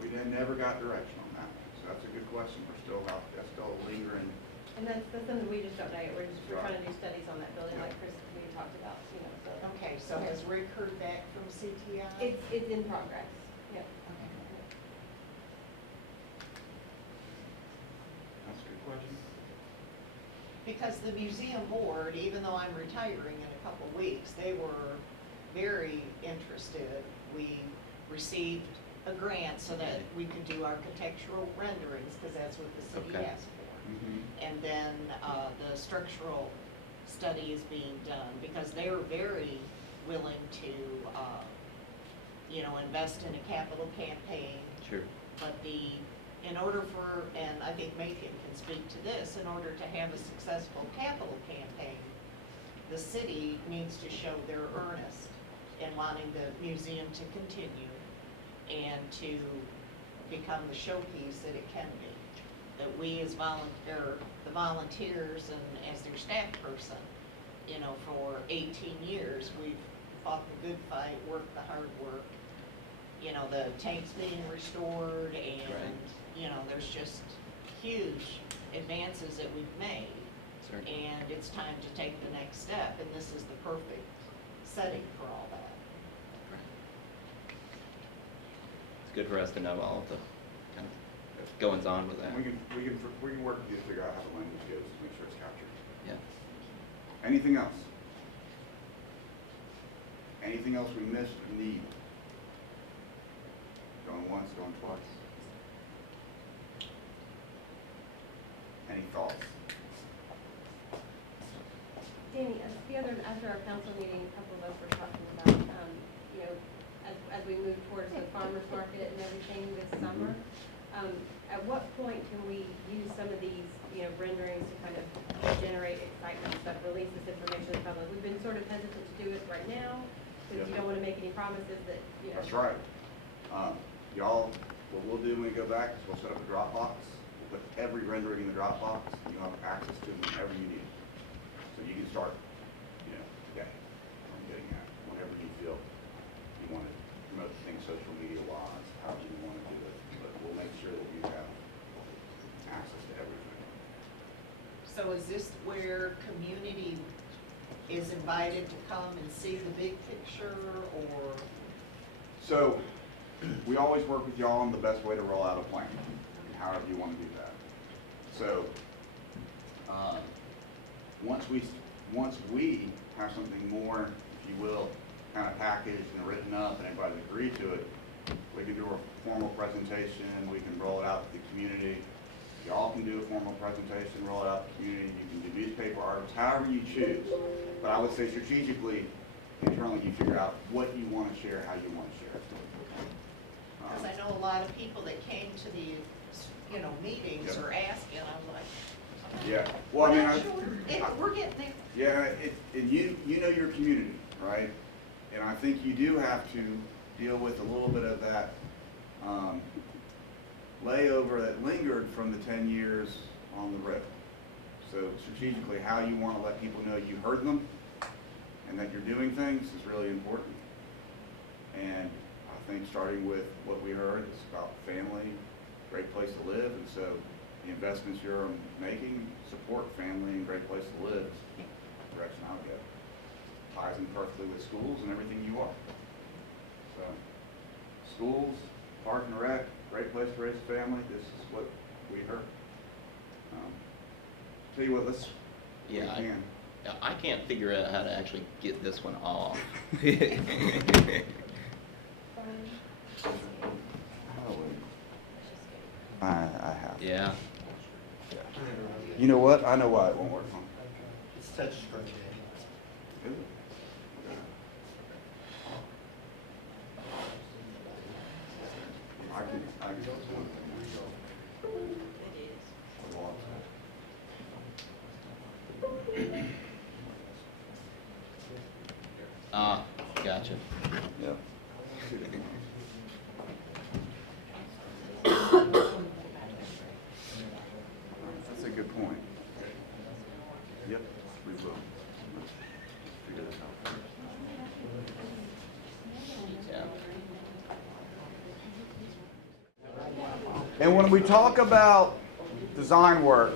We never got direction on that one. So that's a good question. That's still lingering. And that's something we just don't know yet. We're Right. trying to do studies on that building like Chris, we talked about, so. Okay, so has Rick heard back from CTI? It's in progress, yep. That's a good question. Because the museum board, even though I'm retiring in a couple of weeks, they were very interested. We received a grant so that we could do architectural renderings, because that's what the city Okay. asked for. And then the structural study is being done, because they were very willing to, invest in a capital campaign. Sure. But in order for, and I think Macon can speak to this, in order to have a successful capital campaign, the city needs to show their earnest in wanting the museum to continue and to become the showpiece that it can be. That we as the volunteers and as their staff person, for 18 years, we've fought the good fight, worked the hard work. The tank's being restored and, there's just huge advances that we've made. Certainly. And it's time to take the next step, and this is the perfect setting for all that. It's good for us to know all of the kind of goings on with that. We can work with you to figure out how the language goes, to make sure it's captured. Yeah. Anything else? Anything else we missed or need? Going once, going twice? Any thoughts? Danny, after our council meeting, a couple of us were talking about, as we move towards the farmer's market and everything this summer, at what point can we use some of these, renderings to kind of generate excitement and stuff, release this information to the public? We've been sort of hesitant to do it right now, because you don't want to make any promises that, That's right. Y'all, what we'll do when we go back is we'll set up a Dropbox. We'll put every rendering in the Dropbox, and you'll have access to them whenever you need. So you can start, today, I'm getting at, whenever you feel you want to promote things social media wise, however you want to do it. But we'll make sure that you have is this where community is invited to come and see the big picture, or? So, we always work with y'all on the best way to roll out a plan, however you want to do that. So, once we have something more, if you will, kind of packaged and written up and everybody's agreed to it, we can do a formal presentation, we can roll it out to the community. Y'all can do a formal presentation, roll it out to the community, you can do newspaper articles, however you choose. But I would say strategically, internally, you figure out what you want to share, how you want to share it. Because I know a lot of people that came to the, meetings Yep. are asking, I'm like, Yeah, well, I mean, we're not sure. We're getting there. yeah, and you know your community, right? And I think you do have to deal with a little bit of that layover that lingered from the 10 years on the road. So strategically, how you want to let people know you heard them and that you're doing things is really important. And I think starting with what we heard, it's about family, great place to live, and so the investments you're making support family and great place to live is the direction I would go. Ties in perfectly with schools and everything you are. So, schools, park and rec, great place to raise a family, this is what we heard. Tell you what, let's, Yeah, we can. I can't figure out how to actually get this one off. I have. Yeah. You know what? I know why it won't work. Huh? It's touch screen. Is it? I can go to one. Ah, gotcha. Yeah. That's a good point. Yep, we will. Let's figure this out first. Yeah. And when we talk about design work,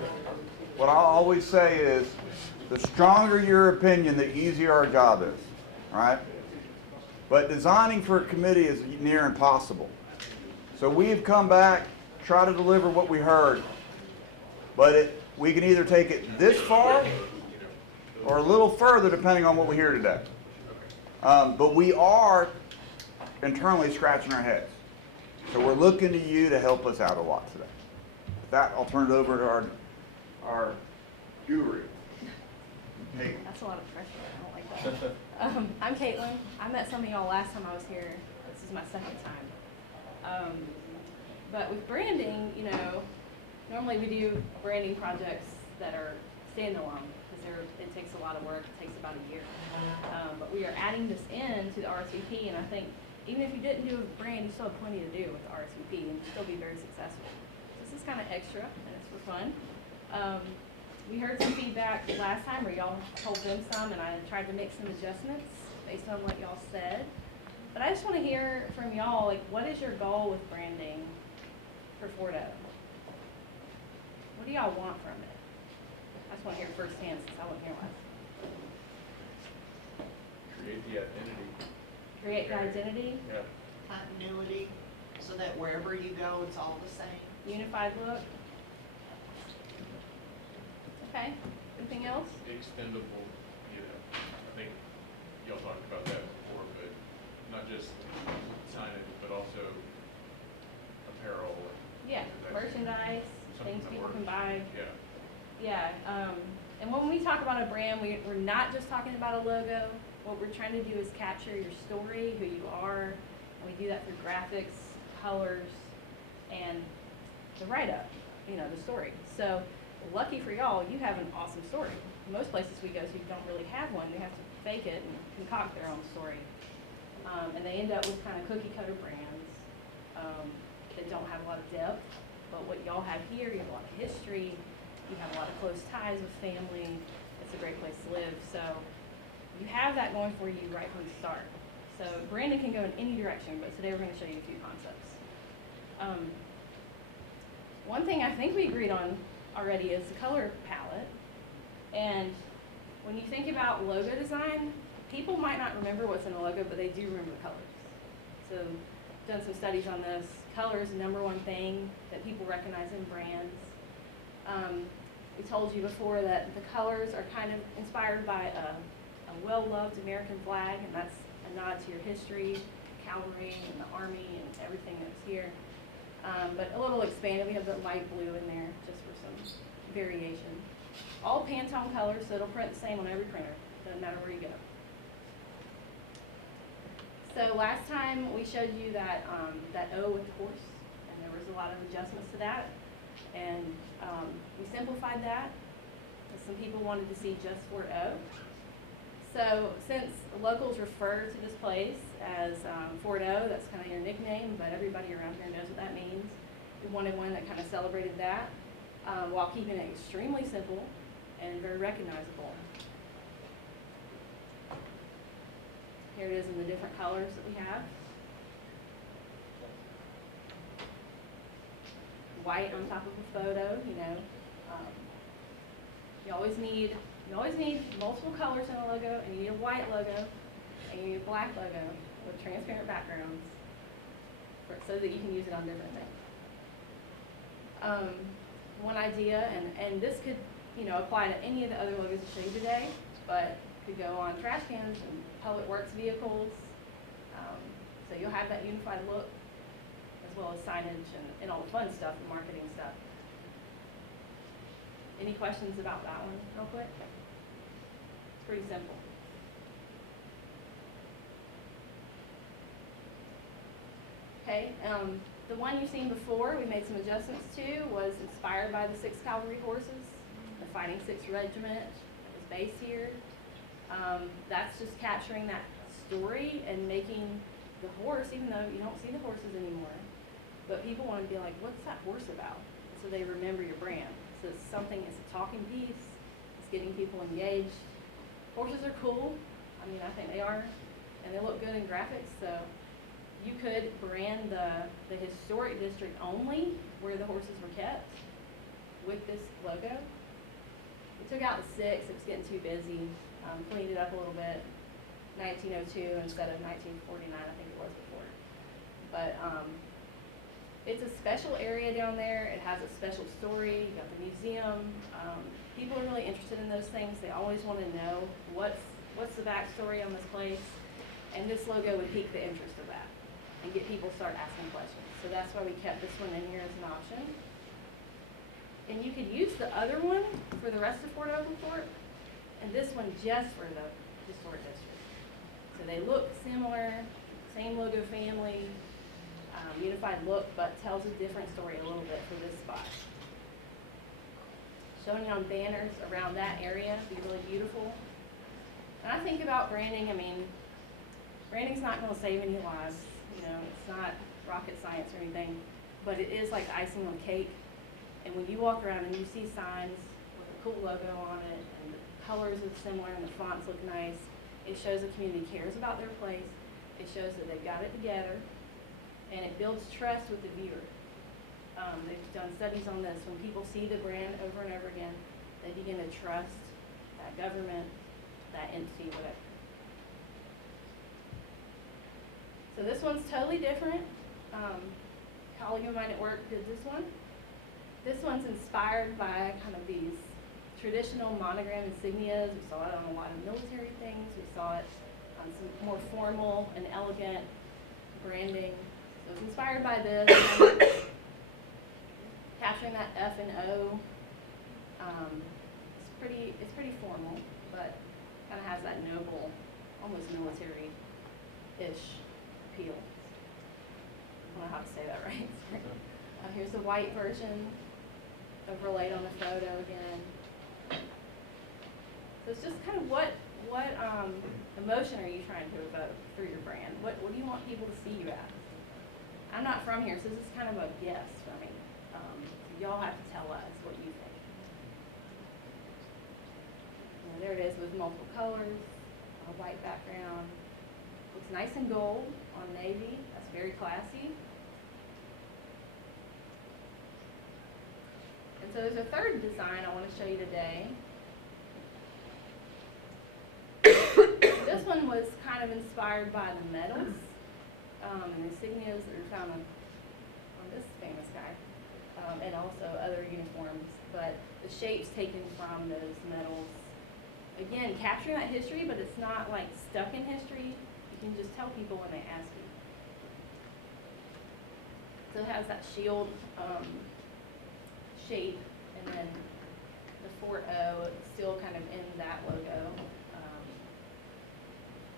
what I always say is, the stronger your opinion, the easier our job is, right? But designing for a committee is near impossible. So we've come back, try to deliver what we heard, but we can either take it this far or a little further depending on what we hear today. But we are internally scratching our heads. So we're looking to you to help us out a lot today. With that, I'll turn it over to our guru. Hey. That's a lot of pressure. I don't like that. I'm Caitlin. I met some of y'all last time I was here. This is my second time. But with branding, normally we do branding projects that are standalone because it takes a lot of work. It takes about a year. But we are adding this in to the RSVP, and I think even if you didn't do a brand, you still have plenty to do with the RSVP and still be very successful. So this is kind of extra, and it's for fun. We heard some feedback last time where y'all told them some, and I tried to make some adjustments based on what y'all said. But I just want to hear from y'all, what is your goal with branding for Fordo? What do y'all want from it? I just want to hear firsthand since I wasn't here last. Create the identity. Create the identity, Yeah. Continuity, so that wherever you go, it's all the same. unified look. Okay, anything else? Extendable, I think y'all talked about that before, but not just signage, but also apparel. Yeah, merchandise, Something things that people works. can buy. Yeah. Yeah, and when we talk about a brand, we're not just talking about a logo. What we're trying to do is capture your story, who you are, and we do that through graphics, colors, and the write-up, the story. So lucky for y'all, you have an awesome story. Most places we go to don't really have one. They have to fake it and concoct their own story. And they end up with kind of cookie cutter brands that don't have a lot of depth. But what y'all have here, you have a lot of history, you have a lot of close ties with family. It's a great place to live. So you have that going for you right from the start. So branding can go in any direction, but today we're going to show you a few concepts. One thing I think we agreed on already is the color palette. And when you think about logo design, people might not remember what's in a logo, but they do remember colors. So, done some studies on this. Color is the #1 thing that people recognize in brands. We told you before that the colors are kind of inspired by a well-loved American flag, and that's a nod to your history, cavalry and the army and everything that's here. But a little expanded, we have the light blue in there just for some variation. All Pantone colors, so it'll print the same on every printer, doesn't matter where you go. So last time we showed you that, that O with the horse, and there was a lot of adjustments to that. And we simplified that, because some people wanted to see just Fort O. So since locals refer to this place as Fort O, that's kind of your nickname, but everybody around here knows what that means. We wanted one that kind of celebrated that, while keeping it extremely simple and very recognizable. Here it is in the different colors that we have. White on top of a photo, you know. You always need multiple colors in a logo, and you need a white logo, and you need a black logo with transparent backgrounds, so that you can use it on different things. One idea, and this could, you know, apply to any of the other logos I showed you today, but could go on trash cans and public works vehicles. So you'll have that unified look, as well as signage and all the fun stuff, the marketing stuff. Any questions about that one, real quick? It's pretty simple. Okay, the one you've seen before, we made some adjustments to, was inspired by the 6th Cavalry horses, the Fighting 6th Regiment that was based here. That's just capturing that story and making the horse, even though you don't see the horses anymore, but people want to be like, what's that horse about? So they remember your brand. So it's something, it's a talking piece, it's getting people engaged. Horses are cool, I mean, I think they are, and they look good in graphics, so you could brand the historic district only, where the horses were kept, with this logo. We took out the 6, it was getting too busy, cleaned it up a little bit, 1902 instead of 1949, I think it was before. But it's a special area down there. It has a special story. You got the museum. People are really interested in those things. They always want to know what's the backstory on this place, and this logo would pique the interest of that and get people to start asking questions. So that's why we kept this one in here as an option. And you could use the other one for the rest of Fort Oglethorpe, and this one just for the historic district. So they look similar, same logo family, unified look, but tells a different story a little bit for this spot. Showing it on banners around that area would be really beautiful. And I think about branding, I mean, branding's not going to save any lives. You know, it's not rocket science or anything, but it is like icing on cake. And when you walk around and you see signs with a cool logo on it, and the colors are similar and the fonts look nice, it shows the community cares about their place. It shows that they've got it together, and it builds trust with the viewer. They've done studies on this. When people see the brand over and over again, they begin to trust that government, that entity, whatever. So this one's totally different. Colleague of mine at work did this one. This one's inspired by kind of these traditional monogram insignias. We saw it on a lot of military things. We saw it on some more formal and elegant branding. So it's inspired by this. Capturing that F and O. It's pretty formal, but kind of has that noble, almost military-ish appeal. I don't know how to say that right. Here's the white version, overlaid on the photo again. So it's just kind of what emotion are you trying to evoke through your brand? What do you want people to see you as? I'm not from here, so this is kind of a guess for me. Y'all have to tell us what you think. And there it is with multiple colors, a white background. Looks nice and gold on navy. That's very classy. And so there's a third design I want to show you today. was kind of inspired by the medals, and insignias that are found on this famous guy, and also other uniforms, but the shape's taken from those medals. Again, capturing that history, but it's not like stuck in history. You can just tell people when they ask you. So it has that shield shape, and then the Fort O, it's still kind of in that logo,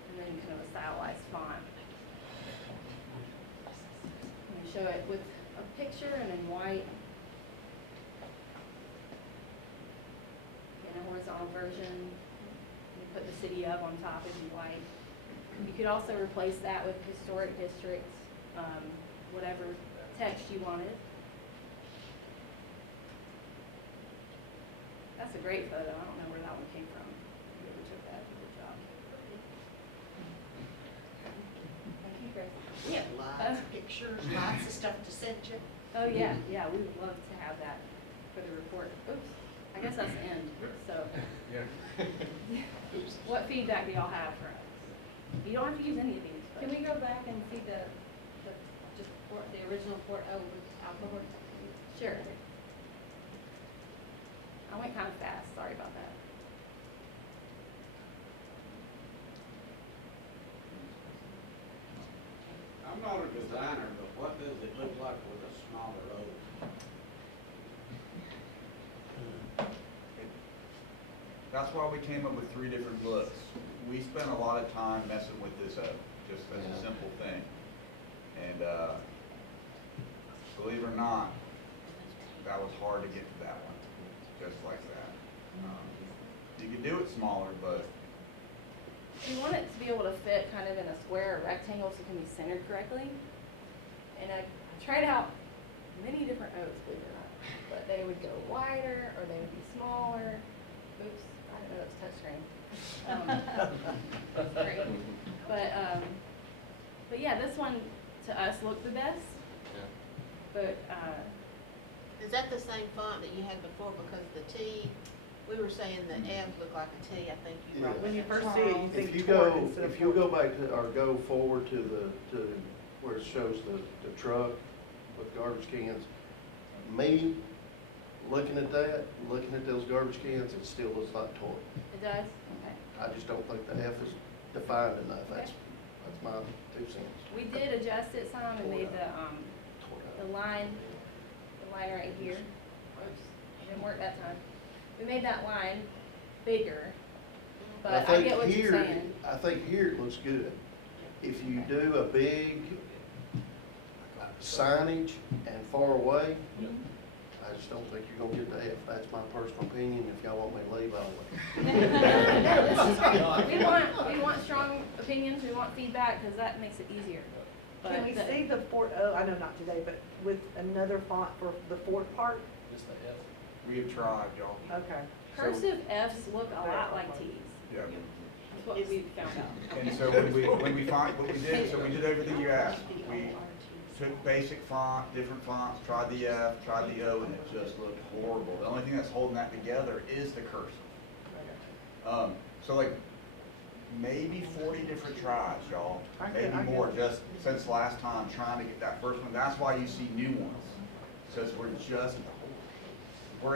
and then kind of a stylized font. Let me show it with a picture and in white. In a horizontal version, you put the city of on top if you like. You could also replace that with historic districts, whatever text you wanted. That's a great photo. I don't know where that one came from. Whoever took that, good job. Thank you, Grace. We have lots of pictures, lots of stuff to send you. Oh, yeah, yeah, we would love to have that for the report. Oops, I guess that's the end, so. Yeah. What feedback do y'all have for us? You don't have to use any of these. but- Can we go back and see the original Fort O with alcohol? Sure. I went kind of fast, sorry about that. I'm not a designer, but what does it look like with a smaller road? That's why we came up with 3 different looks. We spent a lot of time messing with this O, just as a simple thing. And believe it or not, that was hard to get to that one, just like that. You could do it smaller, but We want it to be able to fit kind of in a square or rectangle so it can be centered correctly. And I tried out many different O's, believe it or not, but they would go wider or they would be smaller. Oops, I didn't know it was touchscreen. That's great. But yeah, this one to us looked the best, but, Is that the same font that you had before? Because the T, we were saying the F looked like a T, I think you brought. When that you up. first see it, you think if you go back to, or go forward to where it shows the truck with garbage cans, me, looking at that, looking at those garbage cans, it still looks like toy. it does, okay. I just don't think the F is defined enough. Okay. That's my 2 cents. We did adjust it some and made the line right here. Oops, it didn't work that time. We made that line bigger, but I think get what you're here- saying. I think here it looks good. If you do a big signage and far away, I just don't think you're gonna get the F. That's my personal opinion. If y'all want me to leave, I'll leave. No, this is great. We want strong opinions, we want feedback, because that makes it easier. But Can we see the Fort O, I know not today, but with another font for the Fort part? Just the F. we have tried, y'all. Okay. cursive Fs look a lot like Ts. Yeah. That's what we found out. And so when we find, what we did, so we did everything you asked. We took basic font, different fonts, tried the F, tried the O, and it just looked horrible. The only thing that's holding that together is the cursive. So like, maybe 40 different tries, y'all, maybe more, just since last time, trying to get that first one. That's why you see new ones, because we're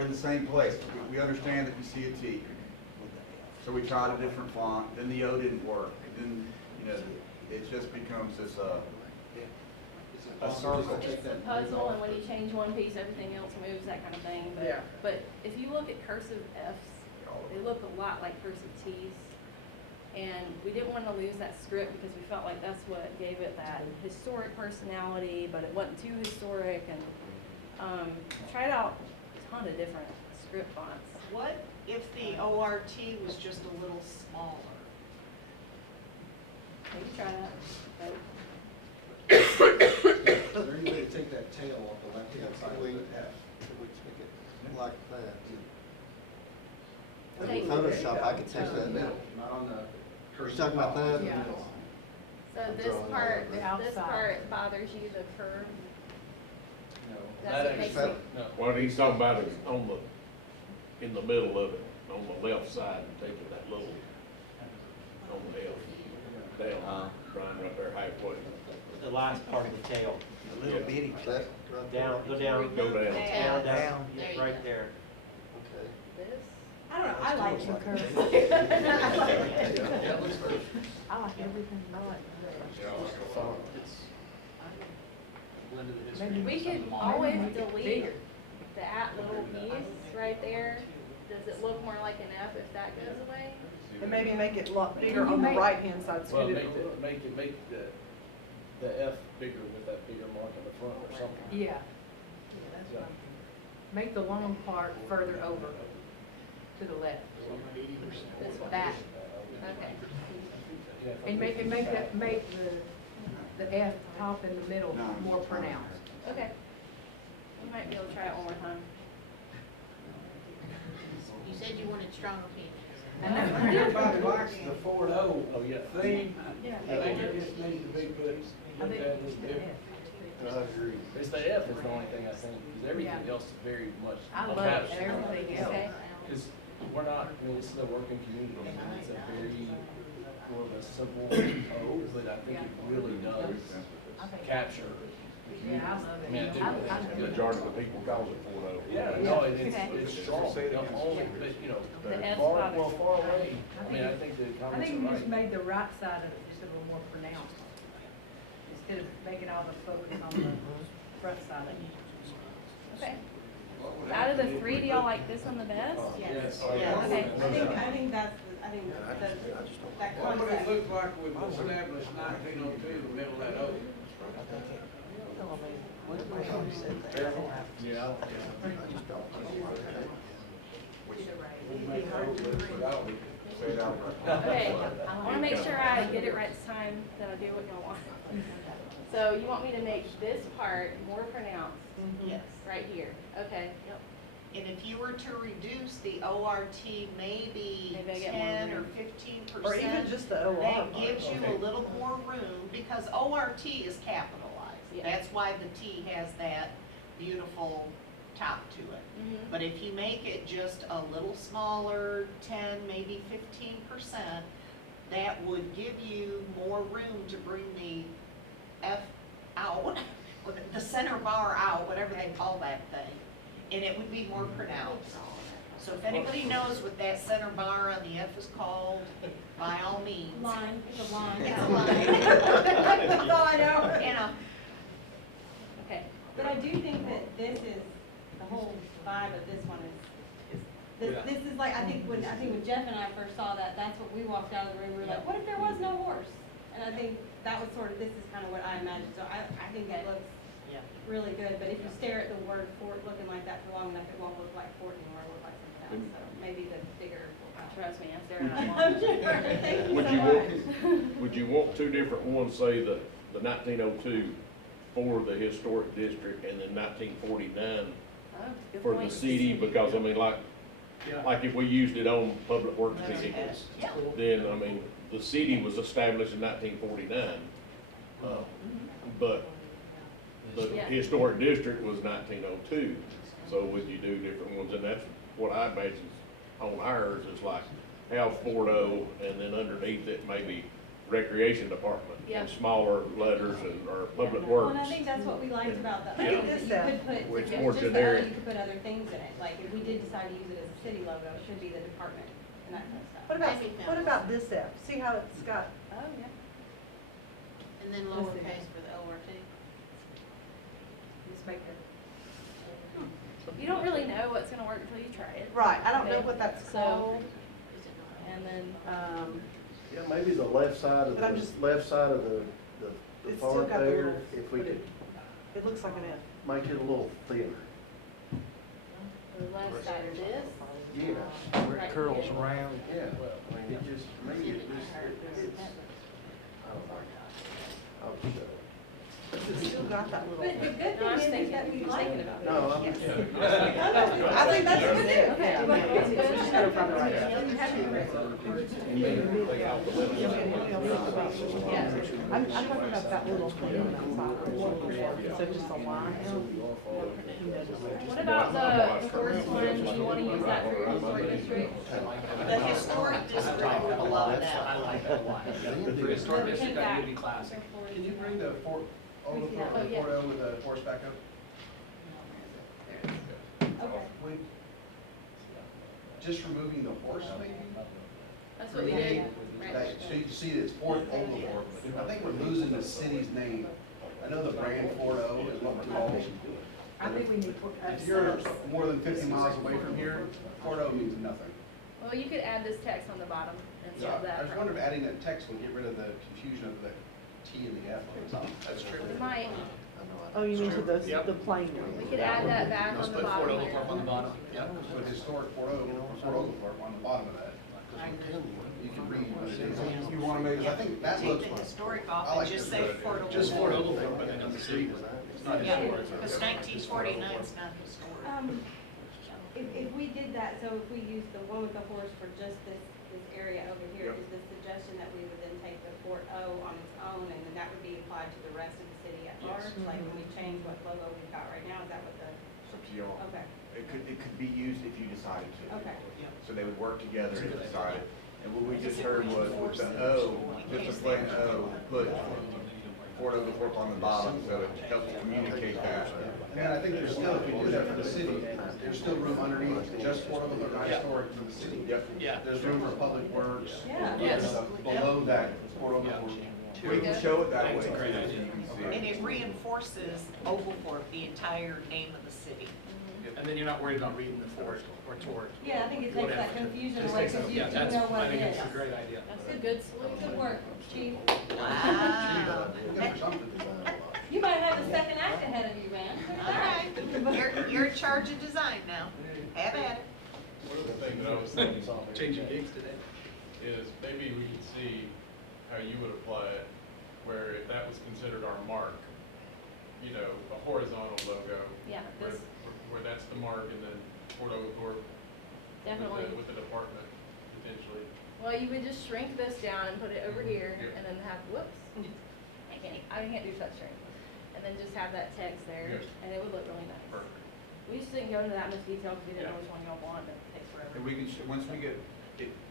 in the same place. We understand that we see a T. So we tried a different font, then the O didn't work, then, it just becomes this, a circle. It's a puzzle, and when you change one piece, everything else moves, that kind of thing. Yeah. But if you look at cursive Fs, they look a lot like cursive Ts. And we didn't want to lose that script because we felt like that's what gave it that historic personality, but it wasn't too historic. And tried out a ton of different script fonts. What if the ORT was just a little smaller? Maybe try that. But Is there any way to take that tail off the left-hand side of the F? Could we take it like that? Take- In Photoshop, I could take that down. Not on the. You're talking about that? Yeah. So I'm this drawing part, that over. this Outside. part bothers you, the curve? No. That's what makes it. What he's talking about is in the middle of it, on the left side, and taking that little, on the F. last part of the tail, the little bitty, That right there? down, go down, Go down. down, down, There you right go. there. Okay. This? I don't know, I like the curve. I like everything, I like red. We could always delete that little piece right there. Does it look more like an F if that goes away? And maybe make it a lot bigger Can you on the make- right-hand side, Well, scoot it. make the F bigger with that bigger mark on the front or something. Yeah. Make the long part further over to the left. This one? That, Okay. and make the F top in the middle more pronounced. Okay. We might be able to try it one more time. You said you wanted strong opinions. Everybody likes the Ford O Oh, yeah. theme. Yeah. I think it just needs to be put, I looked think at as it's the different. F. I agree. It's the F is the only thing I think, because everything Yeah. else is very much. I love captured. everything else. Okay. Because we're not, I mean, this is a working community, and it's a very, more of a simple O, but I think it really does capture the community. Yeah, I love it. I mean, I do. I- think I- it's The good. majority of the people calls it 4-0. Yeah, no, Okay. it's strong, the only, but, you know, The F's far, bothers well, me. far away, I mean, I think the I comments think are you just right. made the right side of it just a little more pronounced, instead of making all the focus on the front side of it. Okay. Out of the three, do y'all like this one the best? Yes. Okay. I think that's, that What would it concept. look like with established 1902 in the middle of that O? Yeah. Okay, I wanna make sure I get it right this time, that I do what y'all want. So you want me to make this part more pronounced, Yes. right here, okay? Yep. And if you were to reduce the ORT maybe Maybe I get more 10 or room. 15%. Or even just the OR That part. gives you a little more room, because ORT is capitalized. Yeah. That's why the T has that beautiful top to it. Mhm. But if you make it just a little smaller, 10, maybe 15%, that would give you more room to bring the F out, the center bar out, whatever they call that thing, and it would be more pronounced. So if anybody knows what that center bar on the F is called, by all means. Line, it's a line. It's a line. That's all I know. You know, Okay. But I do think that this is, the whole vibe of this one is, this is like, I think when Jeff and I first saw that, that's what we walked out of the room, we were like, what if there was no horse? And I think that was sort of, this is kind of what I imagined, so I think it looks yeah. really good, but if you stare at the word fort looking like that for long enough, it won't look like fort anymore, it'll look like something else, so maybe the bigger will help. Trust me, I stare at I'm sure, thank you Would so you much. want, would you want two different ones, say the 1902 for the historic district and then 1949 Oh, good for the point. city? Because, I mean, like if we used it on public works vehicles, Yeah. then, I mean, the city was established in 1949. But the Yeah. historic district was 1902. So would you do different ones? And that's what I imagine on ours is like have 4-0 and then underneath it maybe recreation department Yeah. and smaller letters and, or public Well, works. and I think that's what we liked about the, I Yeah. think that you could put, Where it's just more the generic. other, you could put other things in it, like if we did decide to use it as a city logo, it should be the department and that kind of stuff. What about this F? See how it's got, Oh, yeah. And then lowercase for the ORT. Just make it. You don't really know what's gonna work until you try it. right, I don't know Okay. what that's So- called. Is it not? And then, Yeah, maybe the left side of But I'm the, just- left side of the It's still font got the there, little, if we but could it looks like an F. make it a little thinner. the left side of this. Yeah. Where it curls around. Yeah, I mean, it just, maybe it just, it's, I don't know. I'll show it. got that little. But the good No, I'm thing is thinking, that we you're like thinking it. about No, I'm, I think that's what it is. Okay. We just gotta find the right. I'm talking about that little thing outside, so just a line. What about the horse one, do you wanna use that for your historic district? The historic district would love that. I like that a lot. The historic district, that would be classic. Can you bring the Fort, Oh, yeah. Fort O with the horse back up? Okay. Would, just removing the horse maybe? That's what we did. That- So you see it's Fort Oglethorpe, but I think we're losing the city's name. I know the brand Fort O is what we're calling. I think we need. If you're more than 50 miles away from here, Fort O means nothing. Well, you could add this text on the bottom So instead of that. I was wondering if adding that text would get rid of the confusion of the T and the F on the top. That's true. It might, Oh, you mean to the, Yep. the plain one? we could add that back Let's on the put Fort bottom Oglethorpe on the here. bottom, yep. With historic Fort O, or Fort Oglethorpe on the bottom of that. You can read what it is. You want to make, I think that Take looks. the historic I off and like just this say better. Fort Oglethorpe. Just Fort Oglethorpe, but then on the city, it's not Yeah, historic. because 1949 is not historic. If we did that, so if we use the one with the horse for just this area over here, Yep. is the suggestion that we would then take the Fort O on its own, and then that would be applied to the rest of the city at large? Like, when we change what logo we've got right now, is that what the, It's up to y'all. okay, It could be used if you decided to. okay. So they would work together if decided. And what we just heard was with the O, just a plain O, put Fort Oglethorpe on the bottom, so it helps communicate that. And then I think there's still, if we do that for the city, there's still room underneath just Fort Oglethorpe, not historic for the city. Yep. Yeah. There's room for public works. Yeah. Yes. Below that, Fort Oglethorpe. We can show it that way, That's a great so idea. you can see And it. it reinforces Oglethorpe, the entire name of the city. And then you're not worried about reading the Fort or Tort. Yeah, I think it takes that Whatever. confusion Just away, takes because it- you yeah, do that's- know what I it think is. it's a great idea. That's a good solution. Good work, chief. Wow. Looking for something to design a lot. You might have the second act ahead of you, man. All right, you're in charge of design now. Have at it. One of the things that I was thinking Changing gigs today. is maybe we could see how you would apply it, where if that was considered our mark, you know, a horizontal logo. Yeah, Where, this, where that's the mark, and then Fort Oglethorpe definitely. with the department potentially. Well, you would just shrink this down and put it over here, Yeah. and then have, whoops, I can't do touch screen. And then just have that text there, Yeah. and it would look really nice. Perfect. We just didn't go into that much detail because we didn't know Yeah. which one y'all wanted, it takes forever. And we can, once we get,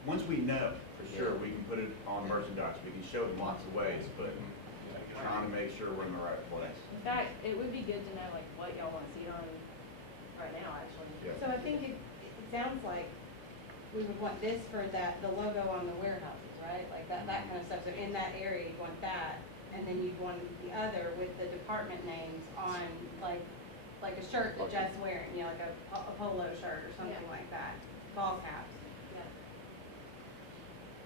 once we know for sure, we can put it on merchandise. We can show it in lots of ways, but trying to make sure we're in the right place. In fact, it would be good to know like what y'all want to see on right now, actually. Yeah. So I think it sounds like we would want this for that, the logo on the warehouses, right? Like that kind of stuff. So in that area, you'd want that, and then you'd want the other with the department names on, like a shirt that Jeff's wearing, you know, like a polo shirt or something Yeah. like that, ball caps. Yeah.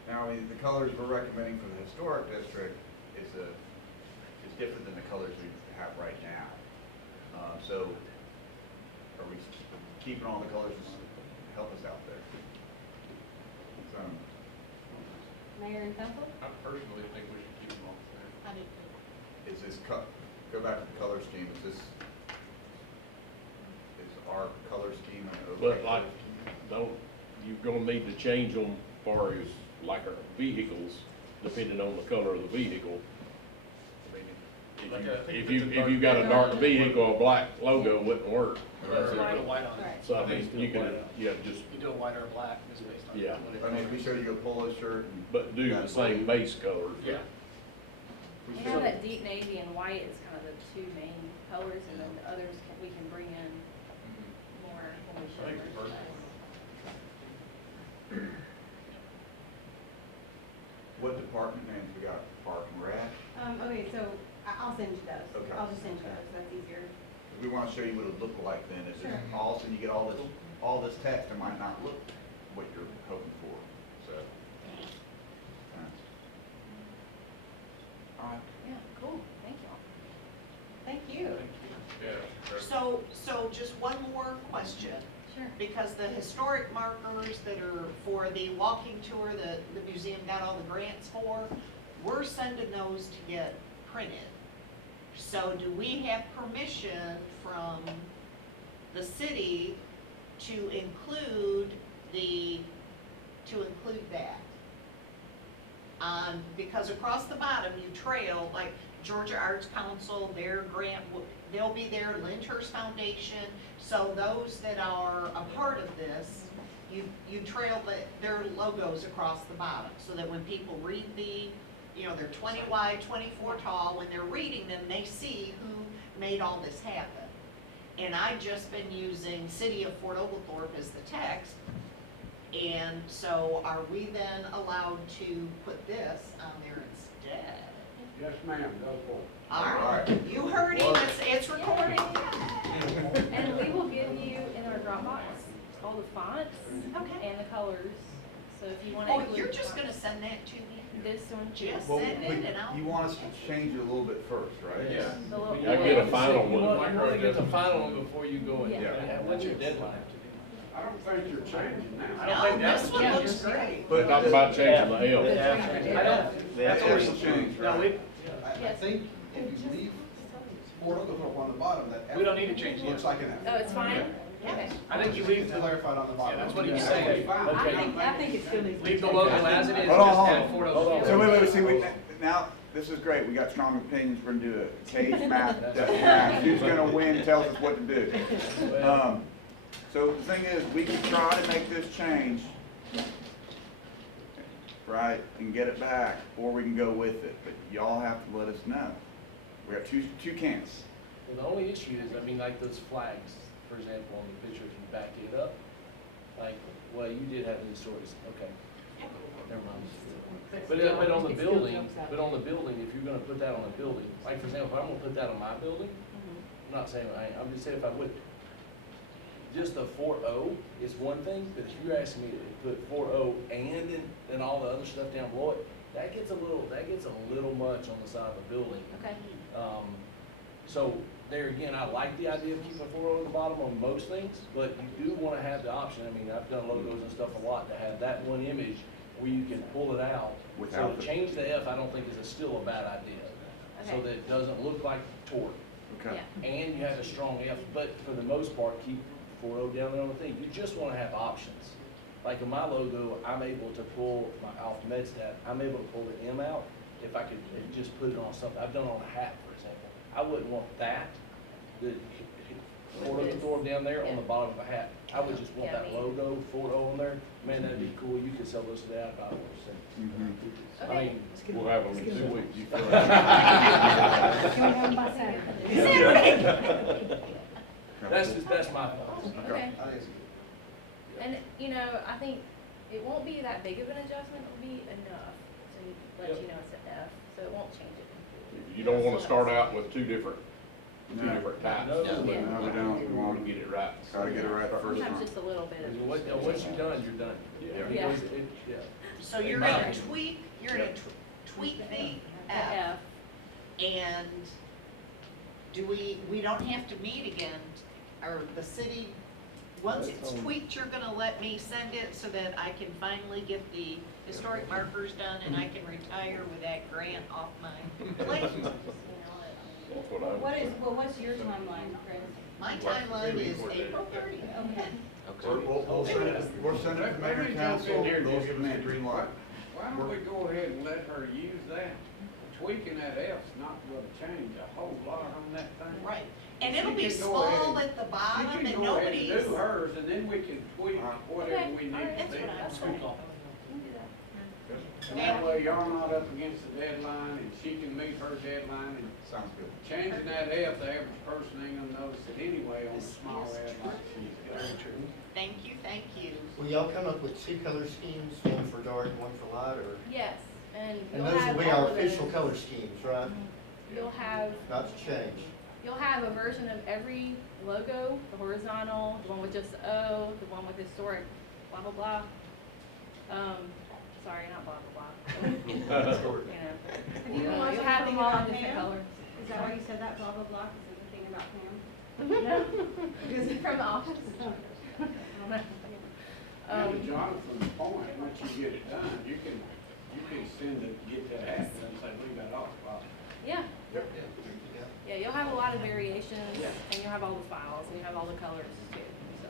Now, I mean, the colors we're recommending for the historic district is different than the colors we have right now. So are we keeping all the colors to help us out there? So, Mayor and council? I personally think we should keep them all the same. I do too. is this go back to the color scheme, is our color scheme an okay? But like, don't, you're gonna need to change them far as like our vehicles, depending on the color of the vehicle. I Like mean, a- if you got a dark vehicle, a black logo wouldn't work. Put a white on it. Right. So I mean, you can, yeah, just, You do a white or a black, just based on. Yeah. what it- I mean, we showed you a polo shirt and. but do the same base colors. Yeah. We have that deep navy and white is kind of the two main colors, and then the others we can bring in more when we show I think it's perfect. merchandise. What department names we got? Park and Rec? Okay, so I'll send you those. Okay. I'll just send you those, that's easier. We want to show you what it looked like then. It's just Sure. all of a sudden you get all this text, it might not look what you're hoping for, so. All right. Yeah, cool, thank y'all. Thank you. Yeah. So just one more question. Sure. Because the historic markers that are for the walking tour that the museum got all the grants for, we're sending those to get printed. So do we have permission from the city to include that? Because across the bottom, you trail, like Georgia Arts Council, their grant, they'll be there, Lyndhurst Foundation. So those that are a part of this, you trail their logos across the bottom, so that when people read they're 20 wide, 24 tall, when they're reading them, they see who made all this happen. And I've just been using City of Fort Oglethorpe as the text. And so are we then allowed to put this on there instead? Yes, ma'am, go for it. All right, you heard him, it's recording. And we will give you in our Dropbox all the fonts Okay. and the colors. So if you want to Oh, include you're just fonts, gonna send that to me? this one, Just Well, send it and I'll. you want us to change it a little bit first, right? Yeah. the little. I get a final You one. want to get the final one before you go in. Yeah. What's your deadline? I don't think you're changing now. I don't No, think that's this what one you looks just great. But talking about changing the L. I don't, That's where it's changed, no, right? I Yes. think if you leave Fort Oglethorpe on the bottom, that F we don't need to change looks it. like an F. Oh, it's fine? Okay. I think you leave the, Clarified on the bottom. yeah, that's what he's Yeah, saying. fine. Okay. I think it still needs to be. Leave the logo as it is, Hold on, just hold add on. Fort Hold on. Oglethorpe. So wait, see, now, this is great, we got strong opinions, we're gonna do a cage match, who's gonna win tells us what to do. So the thing is, we can try to make this change, right, and get it back, or we can go with it, but y'all have to let us know. We got two camps. Well, the only issue is, I mean, like those flags, for example, on the picture, if you back it up, like, well, you did have these stories, okay. Never mind. But on the building, if you're gonna put that on a building, like, for example, if I'm gonna put that on my building, I'm not saying I'm just saying if I would. Just the 4-0 is one thing, but if you're asking me to put 4-0 and all the other stuff down below it, that gets a little much on the side of the building. Okay. So there again, I like the idea of keeping 4-0 at the bottom on most things, but you do wanna have the option, I mean, I've done logos and stuff a lot, to have that one image where you can pull it out. So Without to the- change the F, I don't think is still a bad idea. So Okay. that it doesn't look like torque. Okay. Yeah. And you have a strong F, but for the most part, keep 4-0 down there on the thing. You just wanna have options. Like in my logo, I'm able to pull off MedStat, I'm able to pull the M out if I could just put it on something. I've done it on a hat, for example. I wouldn't want that, the Fort Oglethorpe down there on the bottom of a hat. I would just want Yeah, that me. logo, 4-0 on there. Man, that'd be cool. You could sell those to the ad buyers. I Okay. mean, We'll have them in 2 weeks. Can we have them by Saturday? that's my thoughts. Okay. I think it's And, I think it won't be that big of an adjustment, it'll be enough to let you know it's an F, so it won't change it. You don't wanna start out with two different No. types. No. No, we don't. We We wanna want get it right. Gotta get it right the first Sometimes time. just a little bit of. Once you're done, you're done. Yeah. Yeah. Yeah. So you're My gonna opinion. tweak the The F, F. and do we don't have to meet again, or the city, once it's tweaked, you're gonna let me send it so that I can finally get the historic markers done and I can retire with that grant off my plate? That's what I would. What's your timeline, Chris? My timeline is April 30th. Okay. Okay. We'll send it to mayor and council, they'll give me a green light. Why don't we go ahead and let her use that? Tweaking that F's not gonna change a whole lot on that thing. Right, and She it'll be can go ahead small and- at the bottom She and can go ahead and nobody's. do hers, and then we can tweak whatever Okay, we need alright, to That's do. what I'm That's saying. fine. And that way y'all not up against the deadline, and she can meet her deadline, and Sounds good. changing that F, the average person ain't gonna notice it anyway on a small ad like she's got. Thank you. Will y'all come up with two color schemes, one for dark and one for light, or? Yes, and And you'll those have will be all our of official those. color schemes, right? You'll have, Not to change. you'll have a version of every logo, the horizontal, the one with just the O, the one with historic, blah, blah, blah. Sorry, not blah, blah, blah. You'll have them all in different colors. Is that why you said that, blah, blah, blah, because there's a thing about Pam? No, because it's from the office. I don't know. And to Jonathan's point, once you get it done, you can send it, get that happen, and say, we got off, Yeah, Yeah. yeah, illustrations, and you have all the files, and you have all the colors too, so.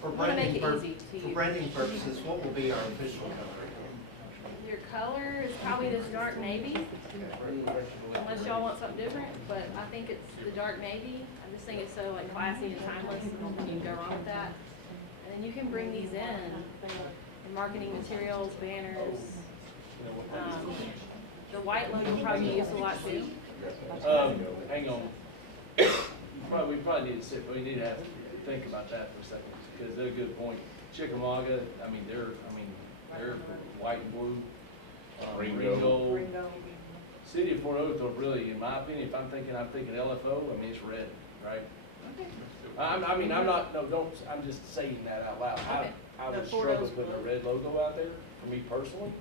For We wanna make branding it easy to for use. branding purposes, what will be our official color? Your color is probably this dark navy, unless y'all want something different, but I think it's the dark navy. I just think it's so like classy and timeless, and you can go wrong with that. And then you can bring these in marketing materials, banners. The white logo will probably be used a lot too. Hang on. We probably need to sit, we need to have to think about that for a second, because they're a good point. Chickamauga, they're white and blue, Ringo. Ringo. City of Fort Oglethorpe, really, in my opinion, if I'm thinking LFO, it's red, right? I'm not, no, don't, I'm just saying that out loud. Okay. I The would Fort struggle O's putting a blue. red logo out there, for me personally.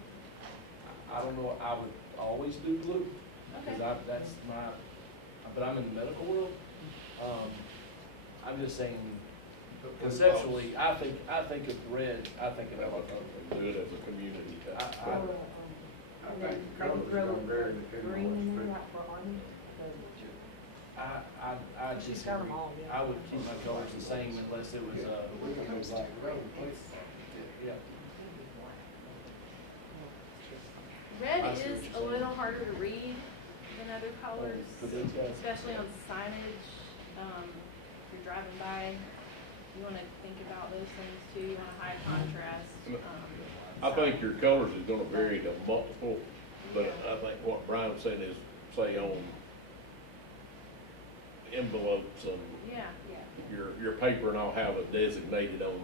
I don't know, I would always do blue, because Okay. that's my, but I'm in the medical world. I'm just saying, conceptually, I think of red, I think of LFO. Do it as a community. And then maybe throw green in there, like for army. I just, She's got 'em all, yeah. I would keep my colors the same unless it was, yeah. Red is a little harder to read than other colors, For these guys. especially on signage. If you're driving by, you wanna think about those things too. You want a high contrast. I think your colors is gonna vary to multiple, but I think what Brian's saying is, say on envelopes and Yeah, your paper and I'll have it designated on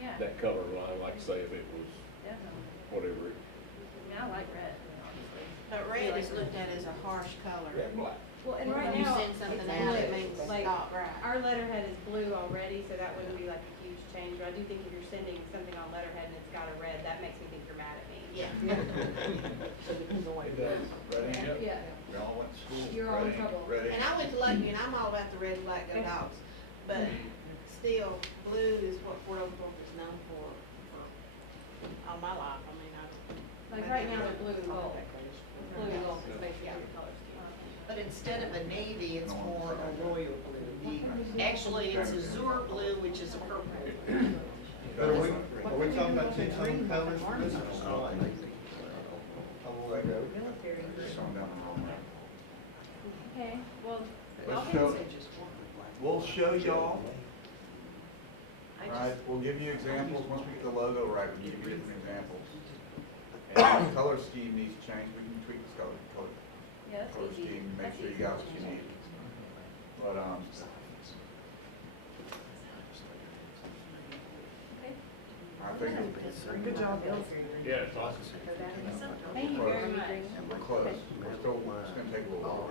yeah, that color line, like say if it was definitely. whatever. I mean, I like red, honestly. But red is looked at as a harsh color. Well, and right When you now, send something it's out, it blue. means it's Like, not right. our letterhead is blue already, so that wouldn't be like a huge change, but I do think if you're sending something on letterhead and it's got a red, that makes me think you're mad at me. Yeah. So it depends on what It it does, is. right? Yeah, We all went to school. you're all in trouble. And I went to Lucky, and I'm all about the red, black, go dogs, but still, blue is what Fort Oglethorpe is known for all my life. I mean, Like right now, they're blue and gold. Blue and gold is basically the color scheme. But instead of a navy, it's more a royal blue. Actually, it's azure blue, which is a purple. But are we talking about two tone colors for this or what? How will that go? Military. Okay, well, Let's y'all show, can, we'll show y'all, right, we'll give you examples, once we get the logo right, we'll give you different examples. And if the color scheme needs to change, we can tweak the color yeah, that's easy. scheme, make That's sure you easy. got what you need. But, Okay. I think it's Good job, military. Yeah, it's awesome. Thank you very much. we're close, we're still, it's gonna take a little while.